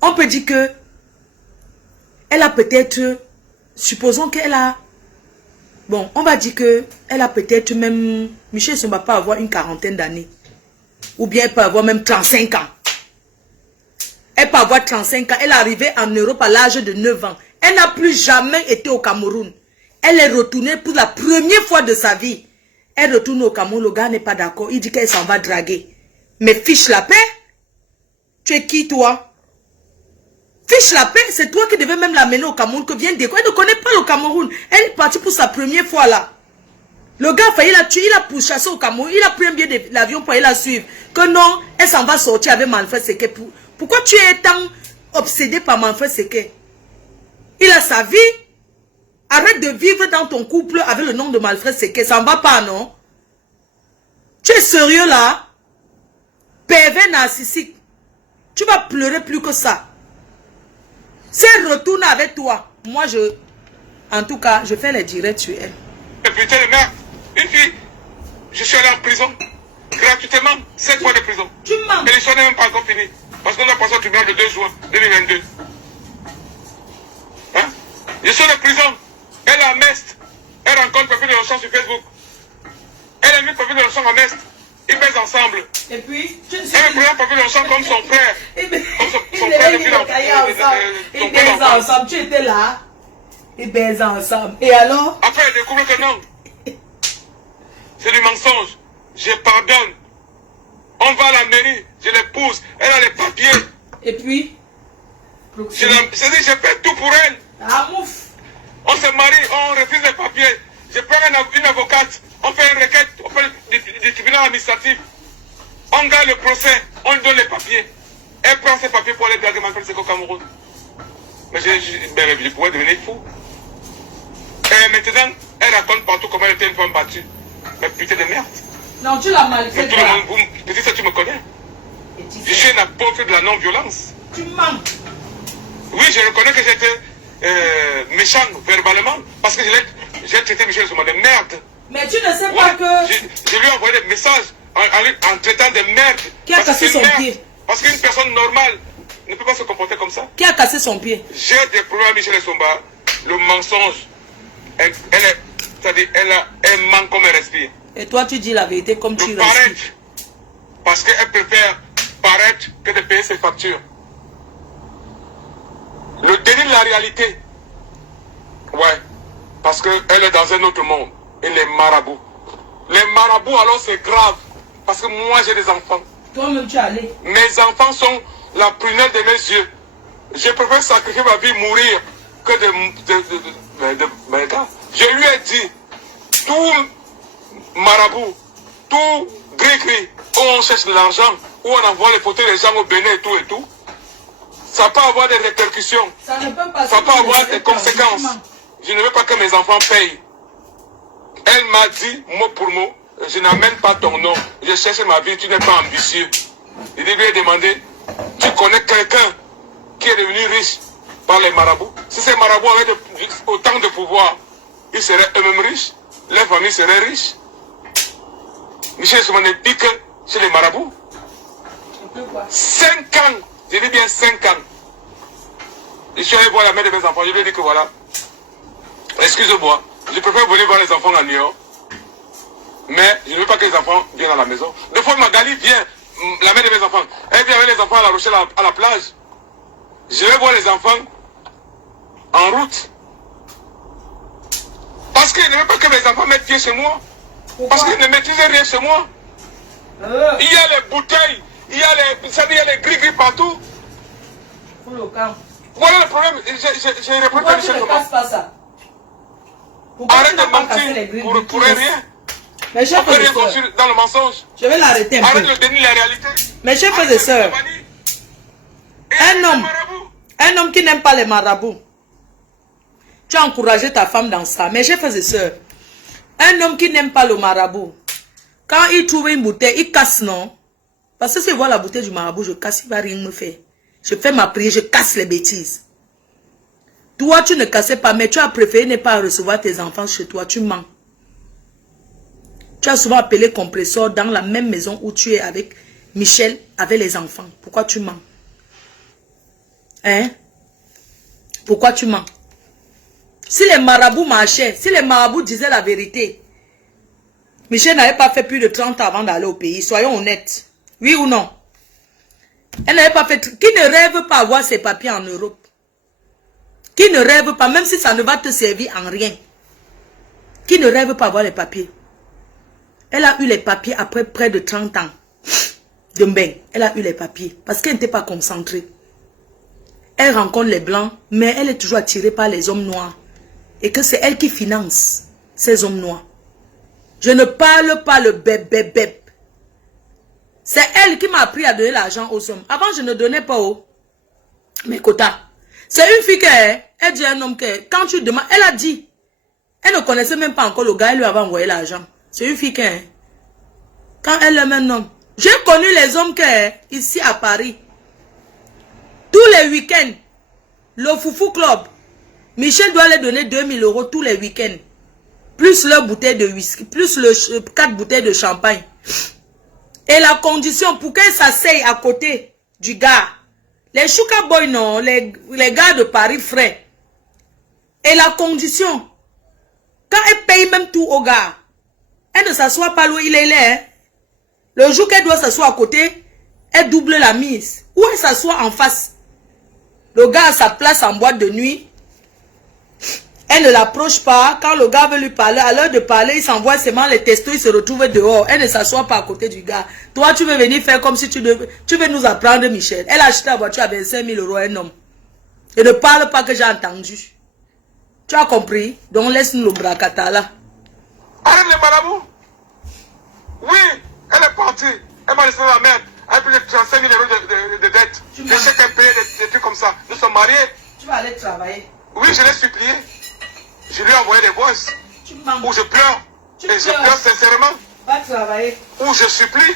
On peut dire que elle a peut-être, supposons qu'elle a, bon, on va dire que elle a peut-être même, Michel Tsumba peut avoir une quarantaine d'années. Ou bien elle peut avoir même 35 ans. Elle peut avoir 35 ans. Elle est arrivée en Europe à l'âge de 9 ans. Elle n'a plus jamais été au Cameroun. Elle est retournée pour la première fois de sa vie. Elle retourne au Cameroun, le gars n'est pas d'accord. Il dit qu'elle s'en va draguer. Mais fiche la paix. Tu es qui toi? Fiche la paix, c'est toi qui devais même l'amener au Cameroun, que vient découvrir. Elle ne connaît pas le Cameroun. Elle est partie pour sa première fois là. Le gars, il a tué, il a pourchassé au Cameroun. Il a pris un billet de l'avion pour aller la suivre. Que non, elle s'en va sortir avec Manfred Seke. Pourquoi tu es tant obsédé par Manfred Seke? Il a sa vie. Arrête de vivre dans ton couple avec le nom de Manfred Seke. Ça ne va pas, non? Tu es sérieux là? Pervers narcissique. Tu vas pleurer plus que ça. Si elle retourne avec toi, moi en tout cas, je fais les directs sur elle. Et putain de merde, une fille, je suis allé en prison, gratuitement, 7 mois de prison. Tu mens. Et l'histoire n'est même pas encore finie. Parce qu'on a passé au tribunal le 2 juin 2022. Hein? Je suis en prison, elle est à Mest, elle rencontre Papi de Longchamp sur Facebook. Elle a mis Papi de Longchamp à Mest. Ils baisent ensemble. Et puis, elle me présente Papi de Longchamp comme son frère. Ils baisent ensemble. Tu étais là. Ils baisent ensemble. Et alors? Après, elle découvre que non. C'est du mensonge. Je pardonne. On va à la mairie. Je l'épouse. Elle a les papiers. Et puis? Je fais tout pour elle. Ah, mouf. On se marie, on refuse les papiers. Je prends une avocate. On fait une requête auprès du tribunal administratif. On gagne le procès. On lui donne les papiers. Elle prend ses papiers pour aller draguer Manfred Seke au Cameroun. Mais je pourrais devenir fou. Et maintenant, elle raconte partout comment elle était une femme battue. Mais putain de merde. Non, tu l'as mal fait. Mais tout le monde, peut-être ça tu me connais. Je suis un apôtre de la non-violence. Tu mens. Oui, je reconnais que j'étais méchant verbalement parce que j'ai traité Michel Souma de merde. Mais tu ne sais pas que... Je lui ai envoyé des messages en traitant de merde. Qui a cassé son pied? Parce qu'une personne normale ne peut pas se comporter comme ça. Qui a cassé son pied? J'ai des problèmes à Michel Somba. Le mensonge, c'est-à-dire, elle manque comme elle respire. Et toi, tu dis la vérité comme tu respires. Paraître, parce qu'elle préfère paraître que de payer ses factures. Le déni de la réalité. Ouais. Parce qu'elle est dans un autre monde. Et les marabouts. Les marabouts, alors c'est grave. Parce que moi, j'ai des enfants. Toi-même, tu es allé. Mes enfants sont la prunelle de mes yeux. Je préfère sacrifier ma vie, mourir, que de gars. Je lui ai dit, tout marabout, tout gris-gris, où on cherche de l'argent, où on envoie les photos des gens au Bénin et tout, ça peut avoir des répercussions. Ça ne peut pas. Ça peut avoir des conséquences. Je ne veux pas que mes enfants payent. Elle m'a dit, mot pour mot, je n'amène pas ton nom. Je cherche ma vie, tu n'es pas ambitieux. Il lui a demandé, tu connais quelqu'un qui est devenu riche par les marabouts? Si ces marabouts avaient autant de pouvoir, ils seraient eux-mêmes riches. Les familles seraient riches. Michel Souma ne dit que chez les marabouts. 5 ans, je dis bien 5 ans. Je suis allé voir la mère de mes enfants, je lui ai dit que voilà, excusez-moi, je préfère venir voir les enfants à New York, mais je ne veux pas que les enfants viennent à la maison. Des fois, Magali vient, la mère de mes enfants, elle vient avec les enfants à La Rochelle à la plage. Je vais voir les enfants en route. Parce qu'ils ne veulent pas que mes enfants mettent pied chez moi. Pourquoi? Parce qu'ils ne maîtrisent rien chez moi. Il y a les bouteilles, il y a les gris-gris partout. Pour le camp. Voilà le problème. J'ai répondu Pourquoi à tu Michel ne Souma. casses pas ça? Pourquoi Arrête tu de n'as pas cassé les mentir grilles pour rien. Mes On chers peut frères et rien sœurs, construire dans le mensonge. je vais l'arrêter un Arrête peu. le déni de la réalité. Mes chers frères et sœurs, un homme qui n'aime pas les marabouts, tu as encouragé ta femme dans ça. Mes chers frères et sœurs, un homme qui n'aime pas le marabout, quand il trouve une bouteille, il casse, non? Parce que si je vois la bouteille du marabout, je casse, il ne va rien me faire. Je fais ma prière, je casse les bêtises. Toi, tu ne cassais pas, mais tu as préféré ne pas recevoir tes enfants chez toi, tu mens. Tu as souvent appelé compresseur dans la même maison où tu es avec Michel, avec les enfants. Pourquoi tu mens? Hein? Pourquoi tu mens? Si les marabouts marchaient, si les marabouts disaient la vérité, Michel n'avait pas fait plus de 30 ans avant d'aller au pays. Soyons honnêtes. Oui ou non? Elle n'avait pas fait... Qui ne rêve pas avoir ses papiers en Europe? Qui ne rêve pas, même si ça ne va te servir en rien? Qui ne rêve pas avoir les papiers? Elle a eu les papiers après près de 30 ans. De Mbeng. Elle a eu les papiers. Parce qu'elle n'était pas concentrée. Elle rencontre les blancs, mais elle est toujours attirée par les hommes noirs. Et que c'est elle qui finance ces hommes noirs. Je ne parle pas le bébé. C'est elle qui m'a appris à donner l'argent aux hommes. Avant, je ne donnais pas aux mes quotas. C'est une fille elle dit à un homme que quand tu demandes, elle a dit. Elle ne connaissait même pas encore le gars, elle lui avait envoyé l'argent. C'est une fille quand elle aime un homme. J'ai connu les hommes ici à Paris. Tous les week-ends, le Foufou Club, Michel doit leur donner 2000 € tous les week-ends. Plus leur bouteille de whisky, plus 4 bouteilles de champagne. Et la condition pour qu'elle s'asseye à côté du gars. Les Chouka Boy, non, les gars de Paris, frère. Et la condition, quand elle paye même tout au gars, elle ne s'assoit pas là où il est là. Hein. Le jour qu'elle doit s'asseoir à côté, elle double la mise. Ou elle s'assoit en face. Le gars a sa place en boîte de nuit. Elle ne l'approche pas. Quand le gars veut lui parler, à l'heure de parler, il s'envoie seulement les testos, il se retrouve dehors. Elle ne s'assoit pas à côté du gars. Toi, tu veux venir faire comme si tu veux nous apprendre, Michel. Elle a acheté la voiture à 25 000 € à un homme. Et ne parle pas que j'ai entendu. Tu as compris? Donc laisse-nous le bracata là. Arrête les marabouts. Oui, elle est partie. Elle m'a laissé dans la merde. Elle a plus de 35 000 € de dette. Je sais qu'elle paye des trucs comme ça. Nous sommes mariés. Tu vas aller travailler. Oui, je l'ai supplié. Je lui ai envoyé des voices. Où je pleure. Et je pleure sincèrement. Va travailler. Où je supplie.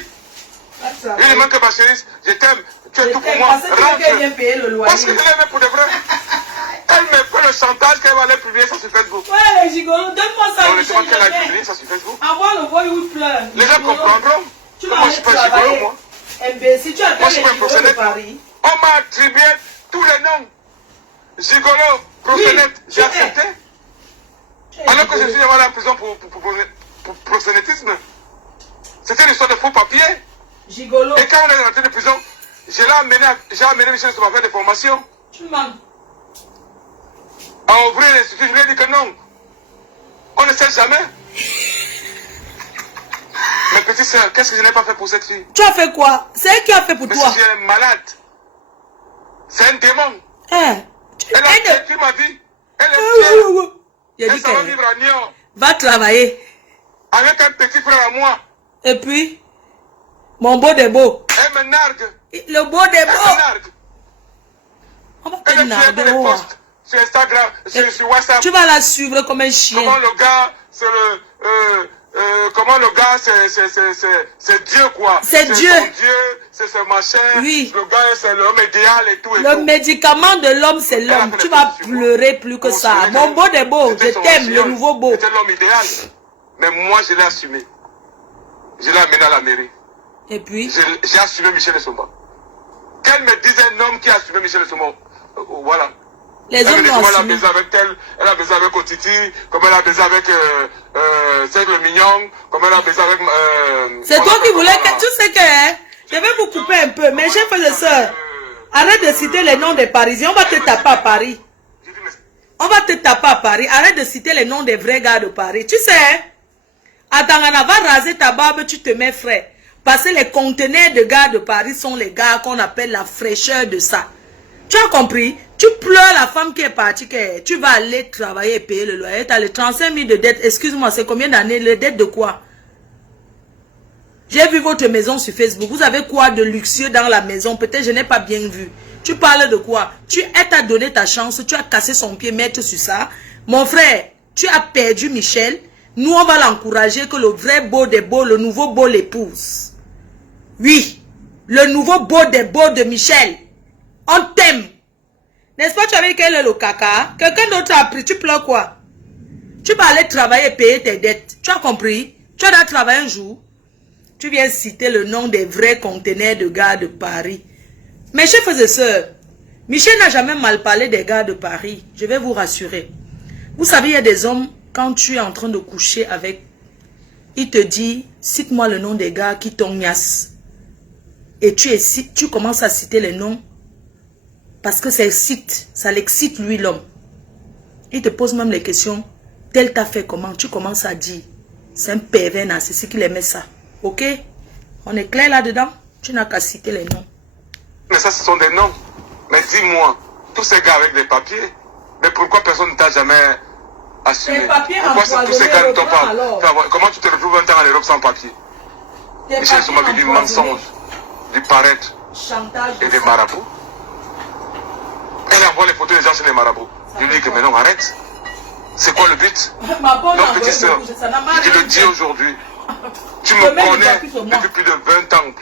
Va Il travailler. demande que ma chérie, je t'aime. Tu es tout pour moi. Parce que tu viens payer le loyer. Parce que je l'aimais pour de vrai. Elle me fait le chantage qu'elle va aller publier ça sur Facebook. Ouais, les gigolos, donne-moi ça. Honnêtement, qu'elle a publié ça sur Facebook. Envoie le voyou où il pleure. Les gens comprendront. Tu vas Moi, je suis pas gigolo, moi. Imbécile, tu as Moi, je fait suis les pas gigolos de proxénète. Paris. On m'a attribué tous les noms. Gigolo, proxénète, j'ai accepté. Alors que je suis allé en prison pour proxénétisme. C'était une histoire de faux papiers. Gigolo. Et quand on est rentré de prison, j'ai amené Michel Soma faire des formations. Tu mens. À ouvrir l'institut, je lui ai dit que non. On ne sait jamais. Mes petites sœurs, qu'est-ce que je n'ai pas fait pour cette fille? Tu as fait quoi? C'est elle qui a fait pour Mais toi. si elle est malade, c'est un démon. Hein? Elle a détruit ma vie. Elle est fière. Il a Elle dit s'en va que vivre à Nyon va travailler. avec un petit frère à moi. Et puis, mon beau des beaux. Elle me nargue. Le beau des Elle me beaux. nargue. On va Elle te est fière de les narguer. posts sur Instagram, sur WhatsApp. Tu vas la suivre comme un chien. Comment le gars, c'est comment le gars, c'est Dieu quoi. C'est Dieu. Son Dieu, c'est ce machin. Oui. Le gars, c'est l'homme idéal et tout. Et Le tout. médicament de l'homme, c'est l'homme. Tu vas pleurer plus que ça. Mon beau des beaux, je t'aime, le nouveau beau. C'était l'homme idéal. Mais moi, je l'ai assumé. Je l'ai amené à la mairie. Et puis, J'ai assumé Michel Soma. Qu'elle me dise un homme qui a assumé Michel Soma. Voilà. les Elle me hommes dit l'ont comment elle a assumé. baisé avec elle, elle a baisé avec Otiti, comment elle a baisé avec Seigle Mignon, comment elle a baisé avec... C'est toi qui voulais que... Tu sais que... Hein, je vais vous couper un peu, mais chef et soeur, arrête de citer les noms des Parisiens. On va te taper à Paris. On va te taper à Paris. Arrête de citer les noms des vrais gars de Paris. Tu sais, hein, à Tangana, va raser ta barbe, tu te mets frais. Parce que les conteneurs de gars de Paris sont les gars qu'on appelle la fraîcheur de ça. Tu as compris? Tu pleures la femme qui est partie, que tu vas aller travailler et payer le loyer. Tu as les 35 000 de dettes. Excuse-moi, c'est combien d'années? Les dettes de quoi? J'ai vu votre maison sur Facebook. Vous avez quoi de luxueux dans la maison? Peut-être je n'ai pas bien vu. Tu parles de quoi? Elle t'a donné ta chance. Tu as cassé son pied, mettre sur ça. Mon frère, tu as perdu Michel. Nous, on va l'encourager que le vrai beau des beaux, le nouveau beau l'épouse. Oui, le nouveau beau des beaux de Michel. On t'aime. N'est-ce pas, tu avais dit quel est le caca? Quelqu'un d'autre a appris. Tu pleures quoi? Tu vas aller travailler et payer tes dettes. Tu as compris? Tu as travaillé un jour. Tu viens citer le nom des vrais conteneurs de gars de Paris. Mes chers frères et sœurs, Michel n'a jamais mal parlé des gars de Paris. Je vais vous rassurer. Vous savez, il y a des hommes, quand tu es en train de coucher avec, il te dit, cite-moi le nom des gars qui t'ont niasse. Et tu commences à citer les noms. Parce que ça l'excite lui l'homme. Il te pose même les questions. Tel t'a fait comment? Tu commences à dire. C'est un pervers narcissique qui aimait ça. Ok? On est clair là-dedans? Tu n'as qu'à citer les noms. Mais ça, ce sont des noms. Mais dis-moi, tous ces gars avec des papiers, mais pourquoi personne ne t'a jamais assumé? Les papiers Pourquoi tous ces gars ne t'ont pas... alors. Comment tu te retrouves un temps en Europe sans papier? Michel Soma vit du mensonge, du paraître Chantage. et des marabouts. Elle envoie les photos des gens chez les marabouts. Je lui dis que mais non, arrête. C'est quoi le but? Ma bonne Donc, petite sœur, je te le dis aujourd'hui. Tu me connais depuis plus de 20 ans,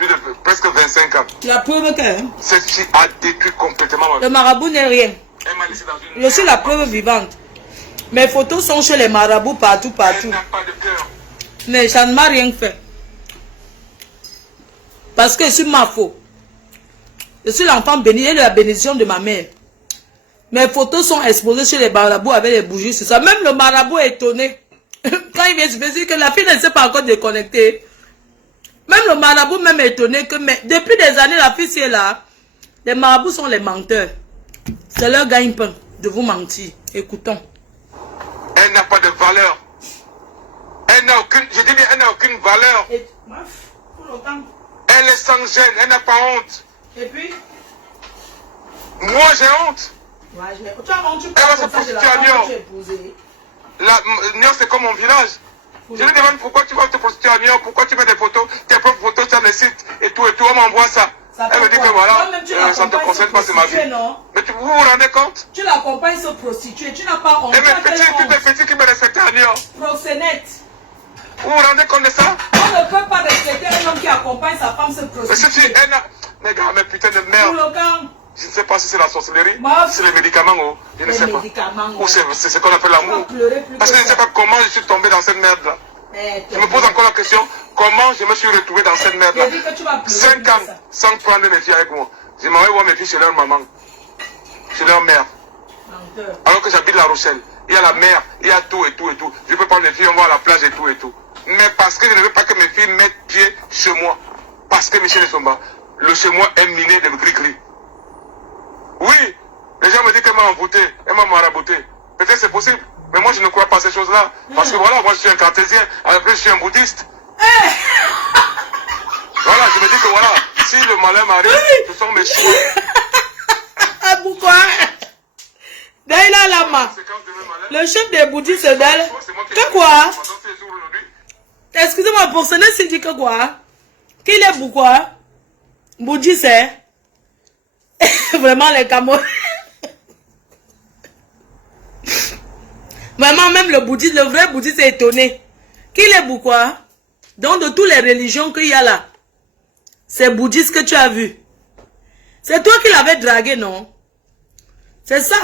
presque 25 ans. La preuve que Cette fille a détruit complètement ma vie. le marabout n'est rien. Elle m'a laissé dans une... Je suis la preuve vivante. Mes photos sont chez les marabouts partout. Elle n'a pas de cœur. Mais ça ne m'a rien fait. Parce que c'est ma faute. Je suis l'enfant béni et la bénédiction de ma mère. Mes photos sont exposées chez les marabouts avec les bougies sur ça. Même le marabout est étonné. Quand il vient se dire que la fille ne s'est pas encore déconnectée. Même le marabout même est étonné que depuis des années, la fille est là. Les marabouts sont les menteurs. C'est leur gagne-pain de vous mentir. Écoutons. Elle n'a pas de valeur. Elle n'a aucune... Je dis bien, elle n'a aucune valeur. Elle est sans gêne. Elle n'a pas honte. Et puis? Moi, j'ai honte. Tu as honte, Elle va se prostituer à Nyon. Nyon, c'est comme mon village. Je lui demande pourquoi tu vas te prostituer à Nyon, pourquoi tu mets des photos, tes propres photos sur les sites et tout, on m'envoie ça. Elle me dit que voilà, ça ne te concerne pas, c'est ma vie. Mais vous vous rendez compte? Tu l'accompagnes se prostituer, tu n'as pas honte. Et mes petits, tous les petits qui me respectaient à Nyon. Proxénète. Vous vous rendez compte de ça? On ne peut pas respecter un homme qui accompagne sa femme se Mais prostituer. cette fille, mes gars, mes putains de merde. Je ne sais pas si c'est la sorcellerie, si c'est les médicaments, oh, je ne sais pas. Ou c'est ce qu'on appelle l'amour. Parce que je ne sais pas comment je suis tombé dans cette merde-là. Je me pose encore la question, comment je me suis retrouvé dans cette merde-là. 5 ans sans prendre mes filles avec moi. Je m'en vais voir mes filles chez leur maman, chez leur mère. Alors que j'habite La Rochelle. Il y a la mer, il y a tout et tout et tout. Je peux prendre mes filles, on va à la plage et tout et tout. Mais parce que je ne veux pas que mes filles mettent pied chez moi. Parce que Michel Essomba, le chez moi est miné de gris-gris. Oui, les gens me disent qu'elle m'a envoûté, elle m'a marabouté. Peut-être c'est possible, mais moi je ne crois pas à ces choses-là. Parce que voilà, moi je suis un cartésien, après je suis un bouddhiste. Voilà, je me dis que voilà, si le malheur m'arrive, ce sont mes choix. Pourquoi? Daïla Lama, le chef des bouddhistes d'elle. Que quoi? Excusez-moi, pour ce n'est dit que quoi? Qu'il est pourquoi? Bouddhiste, hein? Vraiment les Camerounais. Vraiment, même le bouddhiste, le vrai bouddhiste est étonné. Qu'il est pourquoi? Donc, de toutes les religions qu'il y a là, c'est bouddhiste que tu as vu. C'est toi qui l'avais dragué, non? C'est ça.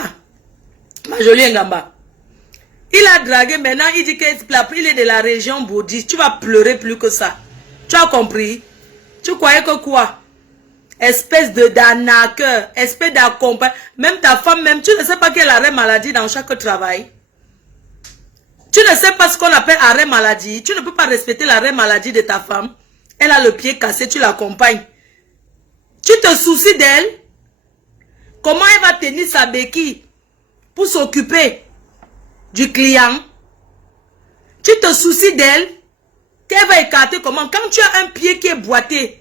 Ma jolie Ngamba. Il a dragué, maintenant il dit qu'il est de la région bouddhiste. Tu vas pleurer plus que ça. Tu as compris? Tu croyais que quoi? Espèce de d'arnaqueur, espèce d'accompagnement. Même ta femme, même, tu ne sais pas qu'elle a arrêt maladie dans chaque travail. Tu ne sais pas ce qu'on appelle arrêt maladie. Tu ne peux pas respecter l'arrêt maladie de ta femme. Elle a le pied cassé, tu l'accompagnes. Tu te soucies d'elle? Comment elle va tenir sa béquille pour s'occuper du client? Tu te soucies d'elle? Qu'elle va écarter comment? Quand tu as un pied qui est boité,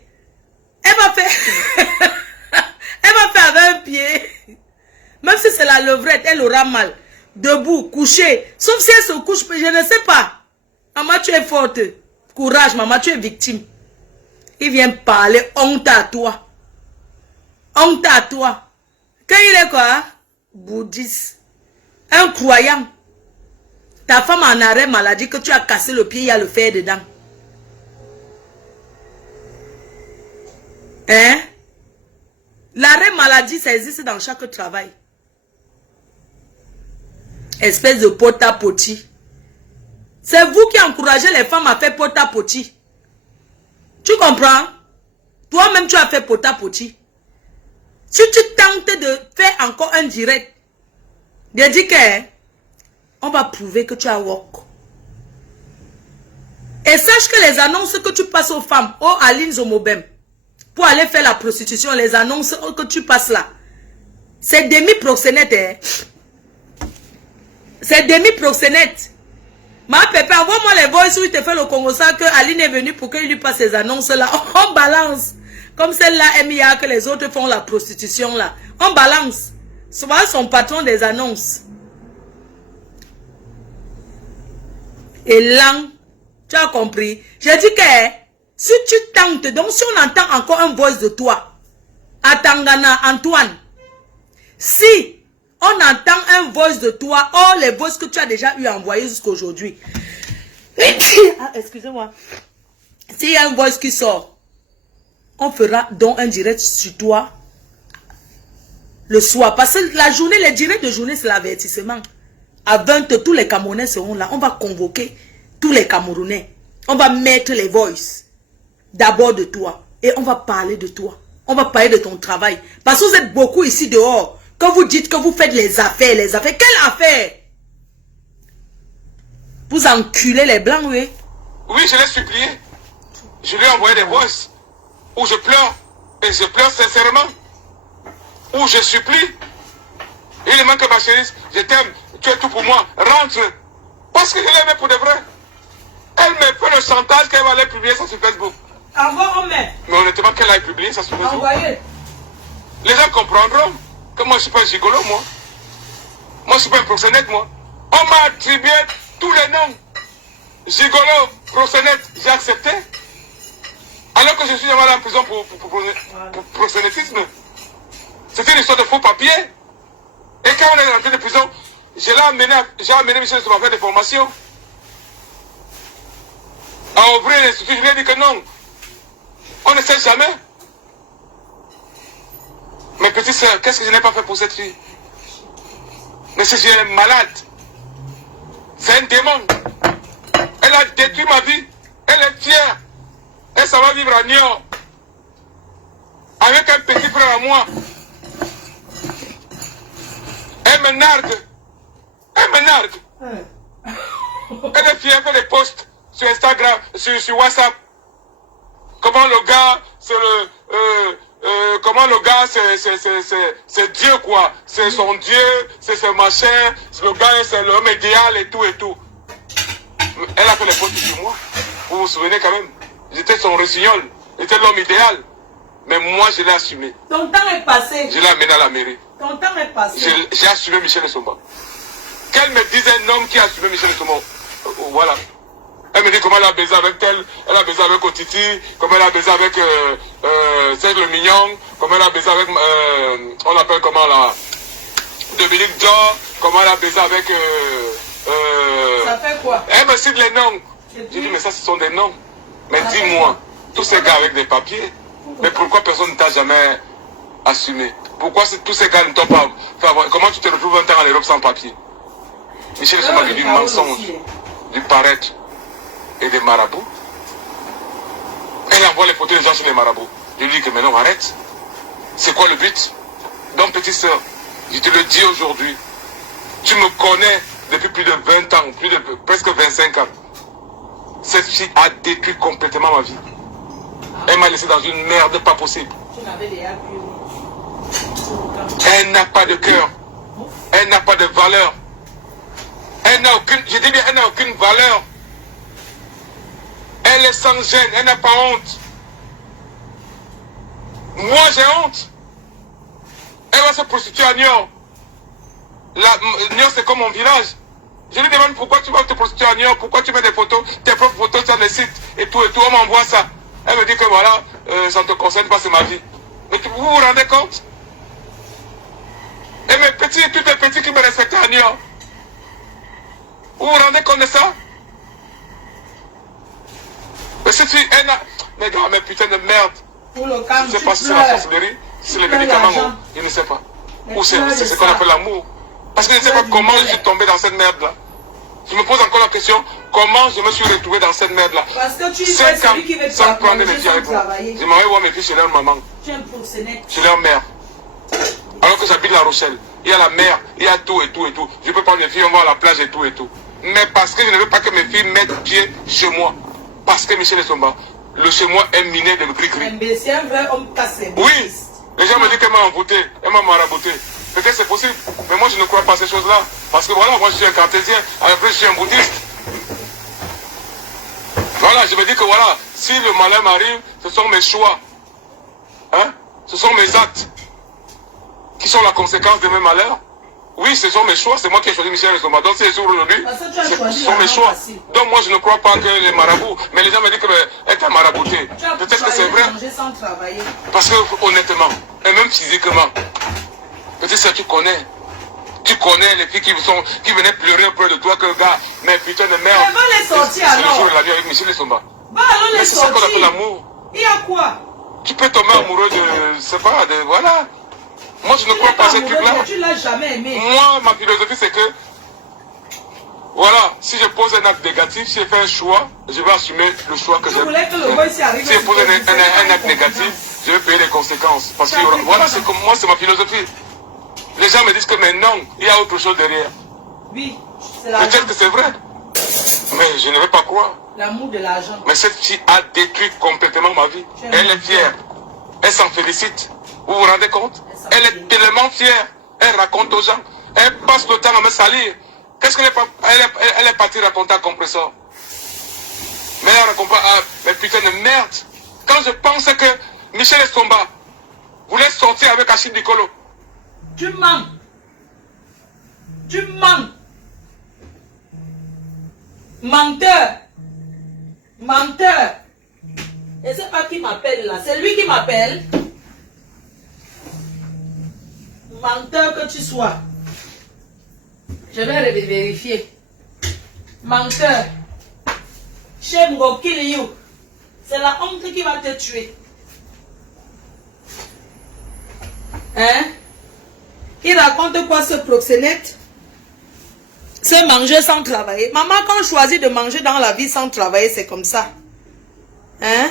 elle va faire... elle va faire avec un pied. Même si c'est la levrette, elle aura mal. Debout, couché. Sauf si elle se couche, je ne sais pas. Maman, tu es forte. Courage, maman, tu es victime. Il vient parler, honte à toi. Honte à toi. Quand il est quoi? Bouddhiste. Un croyant. Ta femme en arrêt maladie, que tu as cassé le pied, il y a le fer dedans. Hein? L'arrêt maladie, ça existe dans chaque travail. Espèce de pota-poti. C'est vous qui encouragez les femmes à faire pota-poti. Tu comprends? Toi-même, tu as fait pota-poti. Si tu tentes de faire encore un direct, de dire que on va prouver que tu as work. Et sache que les annonces que tu passes aux femmes, aux Aline Zomobem, pour aller faire la prostitution, les annonces que tu passes là, c'est demi-proxénète. Hein? C'est demi-proxénète. Ma pépé, envoie-moi les voices où il te fait le Congo ça que Aline est venue pour qu'il lui passe ces annonces là. On balance. Comme celle-là, MIA, que les autres font la prostitution là. On balance. Souvent, son patron des annonces. Et là, tu as compris. J'ai dit que si tu tentes, donc si on entend encore un voice de toi, à Tangana, Antoine, si on entend un voice de toi, oh les voices que tu as déjà eu envoyé jusqu'à aujourd'hui. Ah, excusez-moi. S'il y a un voice qui sort, on fera donc un direct sur toi le soir. Parce que la journée, les directs de journée, c'est l'avertissement. À 20h, tous les Camerounais seront là. On va convoquer tous les Camerounais. On va mettre les voices d'abord de toi. Et on va parler de toi. On va parler de ton travail. Parce que vous êtes beaucoup ici dehors. Quand vous dites que vous faites les affaires, quelle affaire? Vous enculez les blancs, oui? Oui, je l'ai supplié. Je lui ai envoyé des voices où je pleure. Et je pleure sincèrement. Où je supplie. Il manque ma chérie, je t'aime, tu es tout pour moi, rentre. Parce que je l'aimais pour de vrai. Elle me fait le chantage qu'elle va aller publier ça sur Facebook. Envoie, on met. Mais honnêtement, qu'elle aille publier ça sur Facebook. Envoyez. Les gens comprendront que moi je suis pas un gigolo, moi. Moi je suis pas un proxénète, moi. On m'a attribué tous les noms. Gigolo, proxénète, j'ai accepté. Alors que je suis allé en prison pour proxénétisme. C'était une histoire de faux papiers. Et quand on est rentré de prison, j'ai amené Michel Essomba faire des formations. À ouvrir l'institut, je lui ai dit que non. On ne sait jamais. Mes petites sœurs, qu'est-ce que je n'ai pas fait pour cette fille? Mais si je suis malade, c'est un démon. Elle a détruit ma vie. Elle est fière. Elle s'en va vivre à Niort. Avec un petit frère à moi. Elle me nargue. Elle me nargue. Elle est fière, elle fait des posts sur Instagram, sur WhatsApp. Comment le gars, c'est comment le gars, c'est Dieu quoi. C'est son Dieu, c'est ce machin. Le gars, c'est l'homme idéal et tout et tout. Elle a fait les posts sur moi. Vous vous souvenez quand même. J'étais son rossignol. J'étais l'homme idéal. Mais moi, je l'ai assumé. Ton temps est passé. Je l'ai amené à la mairie. Ton temps est passé. J'ai assumé Michel Nsomba. Qu'elle me dise un homme qui a assumé Michel Nsomba. Voilà. Elle me dit comment elle a baisé avec elle. Elle a baisé avec Otiti. Comment elle a baisé avec Serge le Mignon. Comment elle a baisé avec, on l'appelle comment là, Dominique Dior. Comment elle a baisé avec... ça fait quoi? Elle me cite les noms. J'ai dit mais ça ce sont des noms. Mais dis-moi, tous ces gars avec des papiers, mais pourquoi personne ne t'a jamais assumé? Pourquoi tous ces gars ne t'ont pas fait avoir... Comment tu te retrouves un temps en Europe sans papier? Michel Nsomba dit du mensonge, du paraître et des marabouts. Elle envoie les photos des gens chez les marabouts. Je lui dis que maintenant arrête. C'est quoi le but? Donc petite soeur, je te le dis aujourd'hui, tu me connais depuis plus de 20 ans, plus de presque 25 ans. Cette fille a détruit complètement ma vie. Elle m'a laissé dans une merde pas possible. Elle n'a pas de cœur. Elle n'a pas de valeur. Elle n'a aucune, je dis bien, elle n'a aucune valeur. Elle est sans gêne, elle n'a pas honte. Moi j'ai honte. Elle va se prostituer à Niort. Niort c'est comme mon village. Je lui demande pourquoi tu vas te prostituer à Niort, pourquoi tu mets des photos, tes propres photos sur les sites et tout, on m'envoie ça. Elle me dit que voilà, ça ne te concerne pas, c'est ma vie. Mais vous vous rendez compte? Et mes petits, tous les petits qui me respectaient à Niort. Vous vous rendez compte de ça? Mais cette fille, elle n'a... Mais gars, mais putain de merde. Pour le calme, je ne sais pas si c'est la sorcellerie, si c'est le médicament, je ne sais pas. Ou c'est ce qu'on appelle l'amour. Parce que je ne sais pas comment je suis tombé dans cette merde-là. Je me pose encore la question, comment je me suis retrouvé dans cette merde-là. Parce que tu es 5 ans celui qui veut sans prendre les filles avec moi. Je m'en vais voir mes filles chez leur maman, chez leur mère. Alors que j'habite La Rochelle. Il y a la mer, il y a tout et tout et tout. Je peux prendre mes filles, on va à la plage et tout et tout. Mais parce que je ne veux pas que mes filles mettent pied chez moi. Parce que Michel Nsomba, le chez moi est miné de gris-gris. C'est un vrai homme cassé. Oui, les gens me disent qu'elle m'a envoûté, elle m'a marabouté. Peut-être c'est possible, mais moi je ne crois pas à ces choses-là. Parce que voilà, moi je suis un cartésien, après je suis un bouddhiste. Voilà, je me dis que voilà, si le malheur m'arrive, ce sont mes choix. Hein? Ce sont mes actes qui sont la conséquence de mes malheurs. Oui, ce sont mes choix, c'est moi qui ai choisi Michel Nsomba. Donc si je suis aujourd'hui, ce sont mes choix. Donc moi je ne crois pas que les marabouts, mais les gens me disent qu'elle t'a marabouté. Peut-être que c'est vrai. Parce que honnêtement, et même physiquement, peut-être que tu connais les filles qui venaient pleurer auprès de toi, que gars, mais putain de merde. Mais va les sortir alors. C'est le jour de la vie avec Michel Nsomba. Va alors les sortir. C'est ça qu'on appelle l'amour. Il y a quoi? Tu peux tomber amoureux de, je sais pas, de, voilà. Moi je ne crois pas à ce truc-là. Tu l'as jamais aimé. Moi, ma philosophie c'est que, voilà, si je pose un acte négatif, si je fais un choix, je vais assumer le choix que j'ai fait. Si je pose un acte négatif, je vais payer les conséquences. Parce que voilà, c'est comme moi, c'est ma philosophie. Les gens me disent que mais non, il y a autre chose derrière. Oui, peut-être que c'est vrai. Mais je ne vais pas croire. L'amour de l'argent. Mais cette fille a détruit complètement ma vie. Elle est fière. Elle s'en félicite. Vous vous rendez compte? Elle est tellement fière. Elle raconte aux gens. Elle passe le temps à me salir. Qu'est-ce qu'elle elle est partie raconter à Compressor? Mais elle raconte pas. Mais putain de merde. Quand je pense que Michel Nsomba voulait sortir avec Achille Nicolo. Tu mens. Tu mens. Menteur. Menteur. Et c'est pas qui m'appelle là. C'est lui qui m'appelle. Menteur que tu sois. Je vais vérifier. Menteur. Shemgo kill you. C'est la honte qui va te tuer. Hein? Il raconte quoi ce proxénète? C'est manger sans travailler. Maman, quand on choisit de manger dans la vie sans travailler, c'est comme ça. Hein?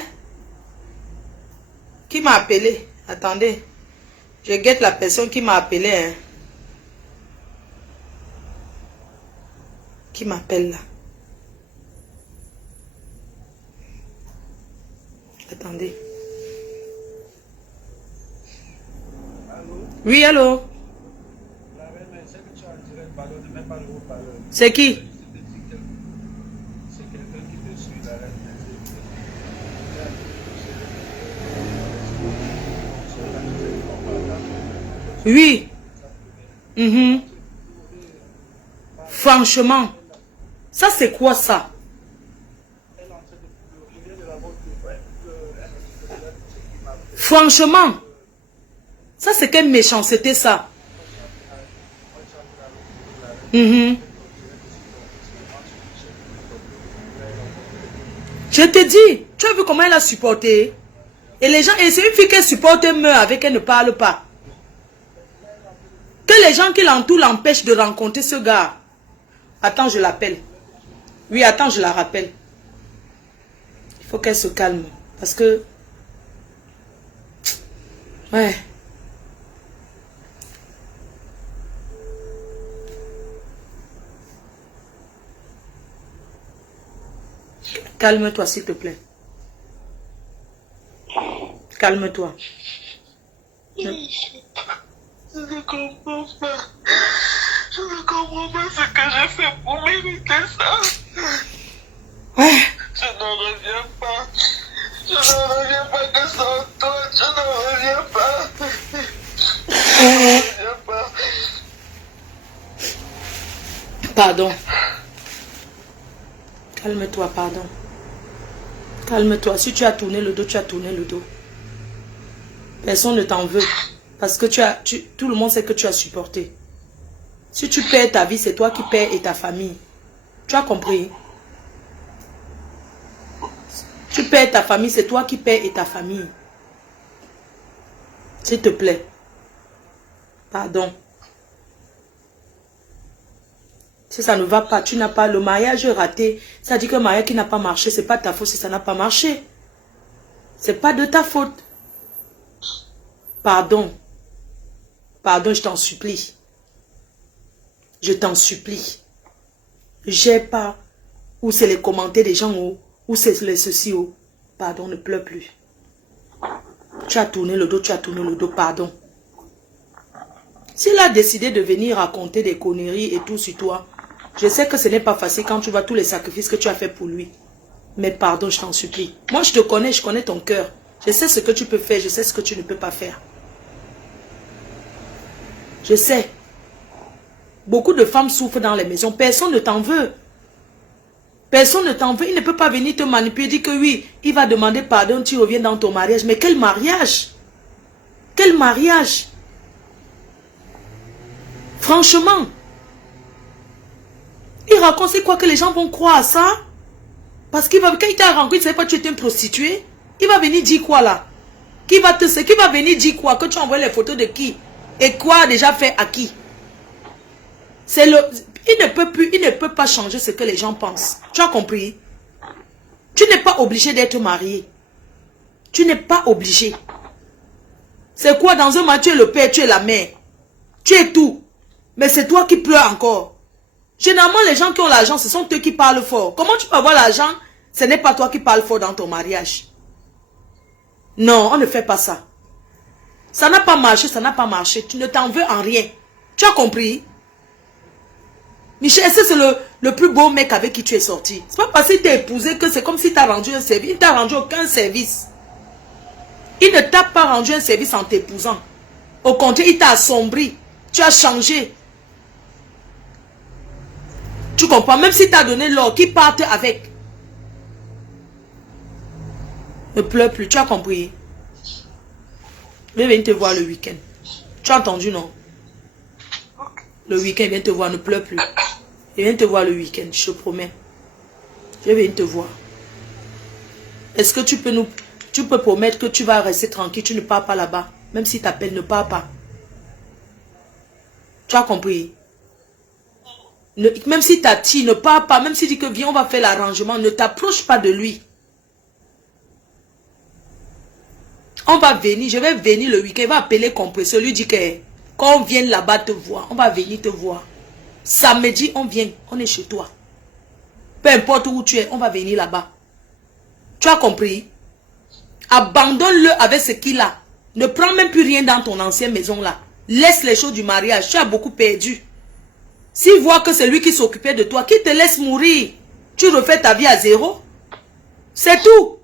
Qui m'a appelé? Attendez. Je guette la personne qui m'a appelé. Hein? Qui m'appelle là? Attendez. Oui, allô? C'est qui? Oui. Franchement, ça c'est quoi ça? Franchement, ça c'est quelle méchanceté ça? Je te dis, tu as vu comment elle a supporté? Et les gens, et c'est une fille qui supporte meurt avec, elle ne parle pas. Que les gens qui l'entourent l'empêchent de rencontrer ce gars. Attends, je l'appelle. Oui, attends, je la rappelle. Il faut qu'elle se calme. Parce que... Ouais. Calme-toi, s'il te plaît. Calme-toi. Je ne comprends pas. Je ne comprends pas ce que j'ai fait pour mériter ça. Ouais. Je n'en reviens pas. Je n'en reviens pas que sans toi. Je n'en reviens pas. Je n'en reviens pas. Pardon. Calme-toi, pardon. Calme-toi. Si tu as tourné le dos, tu as tourné le dos. Personne ne t'en veut. Parce que tout le monde sait que tu as supporté. Si tu perds ta vie, c'est toi qui perds et ta famille. Tu as compris? Tu perds ta famille, c'est toi qui perds et ta famille. S'il te plaît. Pardon. Si ça ne va pas, tu n'as pas le mariage raté. Ça dit que le mariage qui n'a pas marché, c'est pas ta faute si ça n'a pas marché. C'est pas de ta faute. Pardon. Pardon, je t'en supplie. Je t'en supplie. J'ai pas. Ou c'est les commentaires des gens ou c'est les ceci ou. Pardon, ne pleure plus. Tu as tourné le dos, tu as tourné le dos, pardon. S'il a décidé de venir raconter des conneries et tout sur toi, je sais que ce n'est pas facile quand tu vois tous les sacrifices que tu as fait pour lui. Mais pardon, je t'en supplie. Moi, je te connais, je connais ton cœur. Je sais ce que tu peux faire, je sais ce que tu ne peux pas faire. Je sais. Beaucoup de femmes souffrent dans les maisons. Personne ne t'en veut. Personne ne t'en veut. Il ne peut pas venir te manipuler. Dire que oui, il va demander pardon, tu reviens dans ton mariage. Mais quel mariage? Quel mariage? Franchement. Il raconte c'est quoi que les gens vont croire à ça? Parce qu'il va, quand il t'a rencontré, il ne savait pas que tu étais une prostituée. Il va venir dire quoi là? Qui va venir dire quoi? Que tu envoies les photos de qui? Et quoi déjà fait à qui? C'est le... il ne peut pas changer ce que les gens pensent. Tu as compris? Tu n'es pas obligé d'être marié. Tu n'es pas obligé. C'est quoi dans un match, tu es le père, tu es la mère. Tu es tout. Mais c'est toi qui pleures encore. Généralement, les gens qui ont l'argent, ce sont eux qui parlent fort. Comment tu peux avoir l'argent? Ce n'est pas toi qui parles fort dans ton mariage. Non, on ne fait pas ça. Ça n'a pas marché, ça n'a pas marché. Tu ne t'en veux en rien. Tu as compris? Michel, c'est le plus beau mec avec qui tu es sorti. C'est pas parce qu'il t'a épousé que c'est comme si t'a rendu un service. Il ne t'a rendu aucun service. Il ne t'a pas rendu un service en t'épousant. Au contraire, il t'a assombri. Tu as changé. Tu comprends? Même si t'a donné l'or, qui parte avec. Ne pleure plus, tu as compris? Je vais venir te voir le week-end. Tu as entendu, non? Le week-end, viens te voir, ne pleure plus. Je viens te voir le week-end, je te promets. Je vais venir te voir. Est-ce que tu peux promettre que tu vas rester tranquille, tu ne pars pas là-bas? Même si t'appelles, ne pars pas. Tu as compris? Même si Tati ne parle pas, même si dit que viens, on va faire l'arrangement, ne t'approche pas de lui. On va venir, je vais venir le week-end, il va appeler compresseur, lui dit que quand on vient là-bas te voir, on va venir te voir. Samedi, on vient, on est chez toi. Peu importe où tu es, on va venir là-bas. Tu as compris? Abandonne-le avec ce qu'il a. Ne prends même plus rien dans ton ancienne maison là. Laisse les choses du mariage, tu as beaucoup perdu. S'il voit que c'est lui qui s'occupait de toi, qui te laisse mourir, tu refais ta vie à zéro. C'est tout.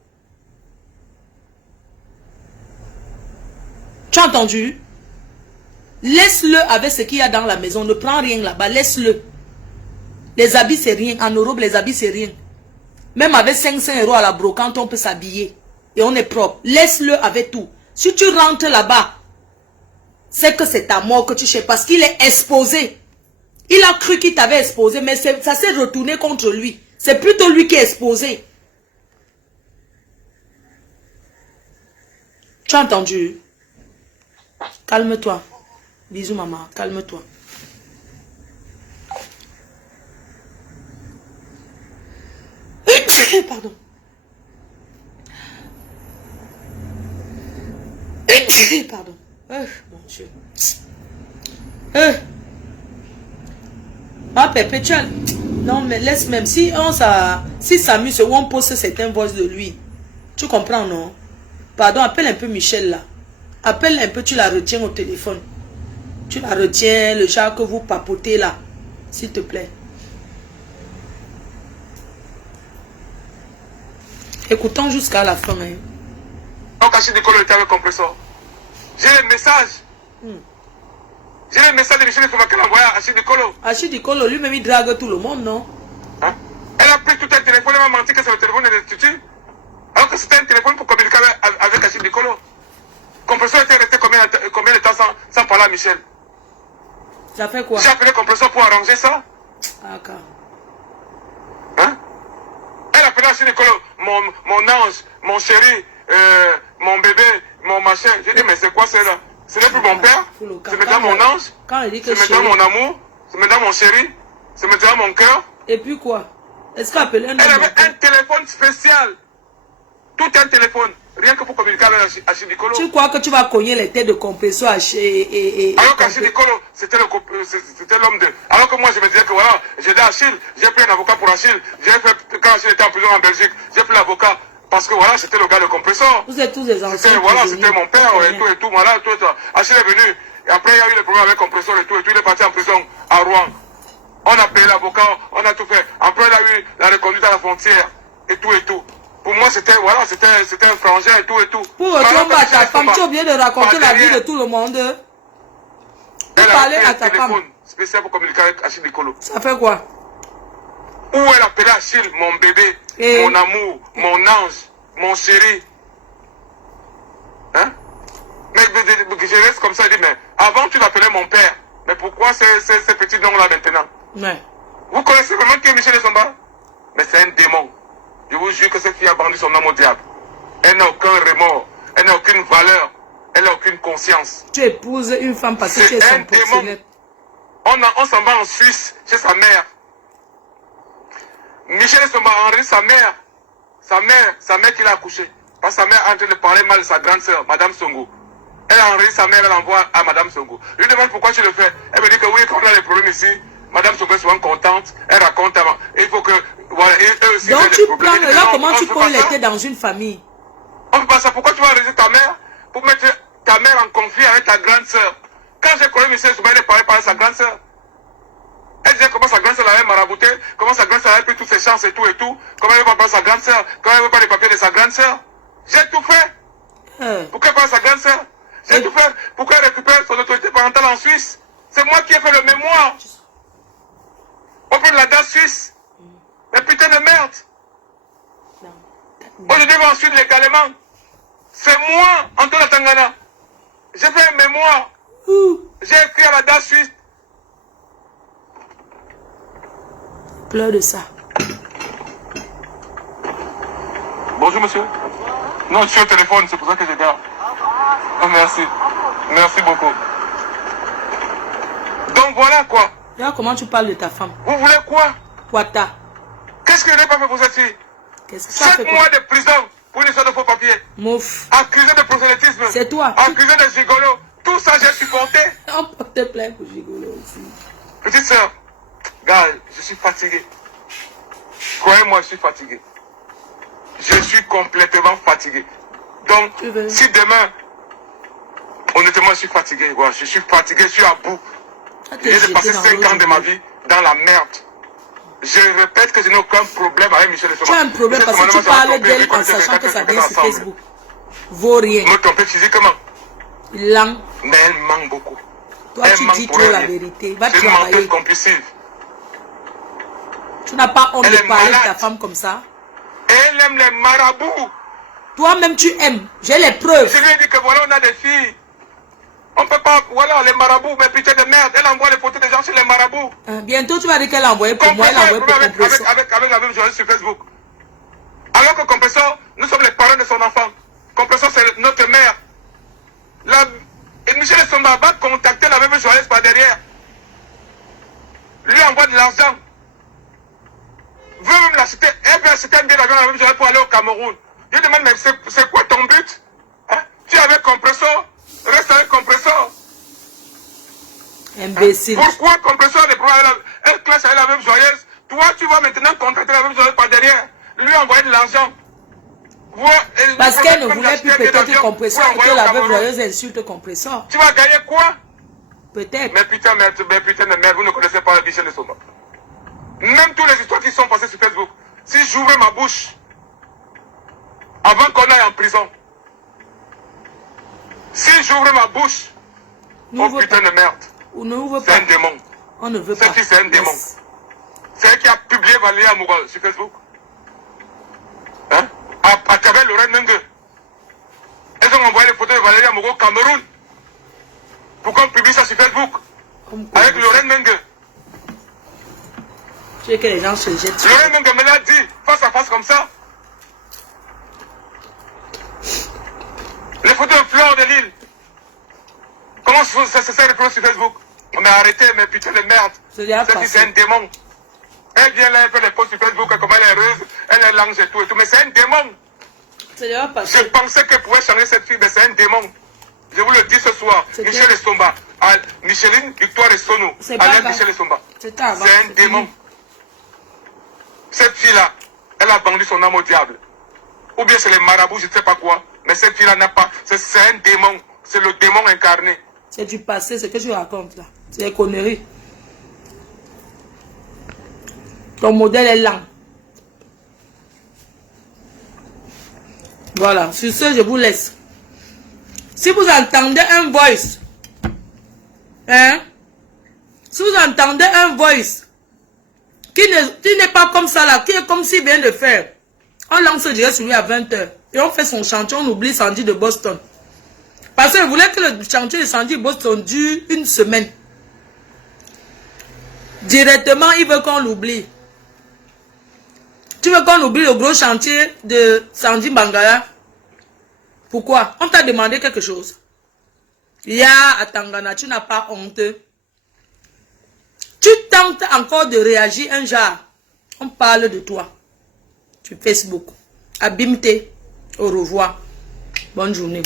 Tu as entendu? Laisse-le avec ce qu'il y a dans la maison. Ne prends rien là-bas. Laisse-le. Les habits, c'est rien. En Europe, les habits, c'est rien. Même avec 500 € à la brocante, on peut s'habiller. Et on est propre. Laisse-le avec tout. Si tu rentres là-bas, c'est que c'est ta mort que tu cherches. Parce qu'il est exposé. Il a cru qu'il t'avait exposé, mais ça s'est retourné contre lui. C'est plutôt lui qui est exposé. Tu as entendu? Calme-toi. Bisous maman, calme-toi. Pardon. Pardon. Mon Dieu. Ah, perpétuel. Non, mais laisse même. Si s'amuse où on pose certaines voix de lui. Tu comprends, non? Pardon, appelle un peu Michel là. Appelle un peu, tu la retiens au téléphone. Tu la retiens, le genre que vous papotez là. S'il te plaît. Écoutons jusqu'à la fin. Hein. Donc, Achille Dicolo était avec compresseur. J'ai les messages. J'ai les messages de Michel Estomba qu'elle a envoyé à Achille Dicolo. Achille Dicolo, lui-même, il drague tout le monde, non? Hein? Elle a pris tout un téléphone, elle m'a menti que c'est le téléphone de l'institut. Alors que c'était un téléphone pour communiquer avec Achille Dicolo. Compresseur était resté combien de temps sans parler à Michel? Ça fait quoi? J'ai appelé compresseur pour arranger ça. Ah, d'accord. Hein? Elle appelait Achille Dicolo, mon ange, mon chéri, mon bébé, mon machin. J'ai dit, mais c'est quoi cela? Ce n'est plus mon père, c'est maintenant mon ange, c'est maintenant mon amour, c'est maintenant mon chéri, c'est maintenant mon cœur. Et puis quoi? Est-ce qu'appeler un homme? Elle avait un téléphone spécial. Tout un téléphone. Rien que pour communiquer avec Achille Dicolo. Tu crois que tu vas cogner les têtes de compresseur alors qu'Achille Dicolo, c'était l'homme de... Alors que moi, je me disais que voilà, j'ai dit Achille, j'ai pris un avocat pour Achille. J'ai fait, quand Achille était en prison en Belgique, j'ai pris l'avocat. Parce que voilà, c'était le gars de compresseur. Vous êtes tous des anciens. Voilà, c'était mon père et tout, voilà, tout. Achille est venu. Et après, il y a eu le problème avec compresseur et tout. Il est parti en prison à Rouen. On a payé l'avocat, on a tout fait. Après, il y a eu la reconduite à la frontière et tout. Pour moi, c'était voilà, c'était un frangin et tout. Pour retourner à ta femme, tu as oublié de raconter la vie de tout le monde. Elle a appelé un téléphone spécial pour communiquer avec Achille Dicolo. Ça fait quoi? Où elle appelait Achille, mon bébé, mon amour, mon ange, mon chéri. Hein? Mais je reste comme ça, je dis, mais avant tu l'appelais mon père. Mais pourquoi ces petits noms-là maintenant? Ouais. Vous connaissez vraiment qui est Michel Estomba? Mais c'est un démon. Je vous jure que cette fille a vendu son âme au diable. Elle n'a aucun remords. Elle n'a aucune valeur. Elle n'a aucune conscience. Tu épouses une femme parce que tu es son proxénète. On s'en va en Suisse, chez sa mère. Michel Estomba a enregistré sa mère qui l'a accouché. Parce que sa mère est en train de parler mal de sa grande sœur, Madame Songo. Elle a enregistré sa mère, elle envoie à Madame Songo. Je lui demande pourquoi tu le fais. Elle me dit que oui, quand on a des problèmes ici, Madame Songo est souvent contente. Elle raconte, il faut que, voilà, et eux aussi. Donc tu prends, là, comment tu peux l'été dans une famille? On peut pas ça. Pourquoi tu vas enregistrer ta mère pour mettre ta mère en conflit avec ta grande sœur? Quand j'ai connu Michel Estomba, elle parlait par sa grande sœur. Elle disait comment sa grande sœur l'avait marabouté, comment sa grande sœur avait pris toutes ses chances et tout, comment elle ne veut pas parler de sa grande sœur, comment elle ne veut pas les papiers de sa grande sœur. J'ai tout fait. Pourquoi elle parle de sa grande sœur? J'ai tout fait. Pourquoi elle récupère son autorité parentale en Suisse? C'est moi qui ai fait le mémoire. On prend de la date suisse. Mais putain de merde. Aujourd'hui, on va en Suisse légalement. C'est moi, Antoine Tangana. J'ai fait un mémoire. J'ai écrit à la date suisse. Pleure de ça. Bonjour monsieur. Non, je suis au téléphone, c'est pour ça que je garde. Oh, merci. Merci beaucoup. Donc, Donc voilà quoi. Regarde comment tu parles de ta femme. Vous voulez quoi? Quata. Qu'est-ce que je n'ai pas fait pour cette fille? Qu'est-ce que ça fait? 7 mois de prison pour une histoire de faux papiers. Mouf. Accusé de prosélytisme. C'est toi. Accusé de gigolo. Tout ça, j'ai supporté. On porte plainte pour gigolo aussi. Petite sœur, gars, je suis fatigué. Croyez-moi, je suis fatigué. Je suis complètement fatigué. Donc, si demain, honnêtement, je suis fatigué. Ouais, je suis fatigué, je suis à bout. J'ai passé 5 ans de ma vie dans la merde. Je répète que je n'ai aucun problème avec Michel Soma. Tu as un problème parce que tu parles d'elle en sachant que ça vient sur Facebook. Vaut rien. Me tromper physiquement. Lang. Mais elle manque beaucoup. Toi, elle tu manque dis pour trop la rien. vérité. Va C'est une travailler. menteuse compulsive. Tu n'as pas honte Elle de est parler de ta malade. femme comme ça. Elle aime les marabouts. Toi-même, tu aimes. J'ai les preuves. Je lui ai dit que voilà, on a des filles. On peut pas, voilà, les marabouts, mais putain de merde. Elle envoie les photos des gens sur les marabouts. Bientôt, tu vas dire qu'elle a envoyé pour moi. Elle a envoyé pour Compressor. Avec la même journaliste sur Facebook. Alors que Compressor, nous sommes les parents de son enfant. Compressor, c'est notre mère. Et Michel Somba va contacter la même journaliste par derrière. Lui envoie de l'argent. Veut même l'acheter. Elle veut acheter un billet d'avion la même journée pour aller au Cameroun. Je lui demande, mais c'est quoi ton but? Hein? Tu es avec Compressor? Reste avec Compressor. Imbécile. Pourquoi Compressor des problèmes? Elle classe avec la même joyeuse. Toi, tu vas maintenant contacter la même joyeuse par derrière. Lui envoyer de l'argent. Parce qu'elle ne voulait plus peut-être Compressor et que la veuve joyeuse insulte Compressor. Tu vas gagner quoi? Peut-être. Mais putain de merde, vous ne connaissez pas Michel Soma. Même toutes les histoires qui sont passées sur Facebook. Si j'ouvrais ma bouche, avant qu'on aille en prison, si j'ouvrais ma bouche, oh putain de merde, c'est un démon. On ne veut pas. Cette fille, c'est un démon. C'est elle qui a publié Valérie Amoura sur Facebook. Hein? À travers Lorraine Mengue. Elles ont envoyé les photos de Valérie Amoura au Cameroun. Pourquoi on publie ça sur Facebook? Avec Lorraine Mengue. Tu veux que les gens se jettent. Lorraine Mengue me l'a dit, face à face comme ça. Les photos de Fleur de Lille. Comment ça se fait sur Facebook? On m'a arrêté, mais putain de merde. C'est un démon. Elle vient là, elle fait des posts sur Facebook, comment elle est heureuse, elle est langue et tout, mais c'est un démon. Je pensais qu'elle pouvait changer cette fille, mais c'est un démon. Je vous le dis ce soir. Michel Essomba, Micheline Victoire Essono, Alain Michel Essomba. C'est un démon. Cette fille-là, elle a vendu son âme au diable. Ou bien c'est les marabouts, je ne sais pas quoi. Mais cette fille-là n'a pas. C'est un démon. C'est le démon incarné. C'est du passé, ce que tu racontes là. C'est des conneries. Ton modèle est lent. Voilà, sur ce, je vous laisse. Si vous entendez un voice, hein, si vous entendez un voice qui n'est pas comme ça là, qui est comme s'il vient de faire, on lance direct sur lui à 20h et on fait son chantier, on oublie Sandy de Boston. Parce que je voulais que le chantier de Sandy de Boston dure une semaine. Directement, il veut qu'on l'oublie. Tu veux qu'on oublie le gros chantier de Sandy Bangala? Pourquoi? On t'a demandé quelque chose. Ya à Tangana, tu n'as pas honte. Tu tentes encore de réagir un genre. On parle de toi. Sur Facebook. Abimte. Au revoir. Bonne journée.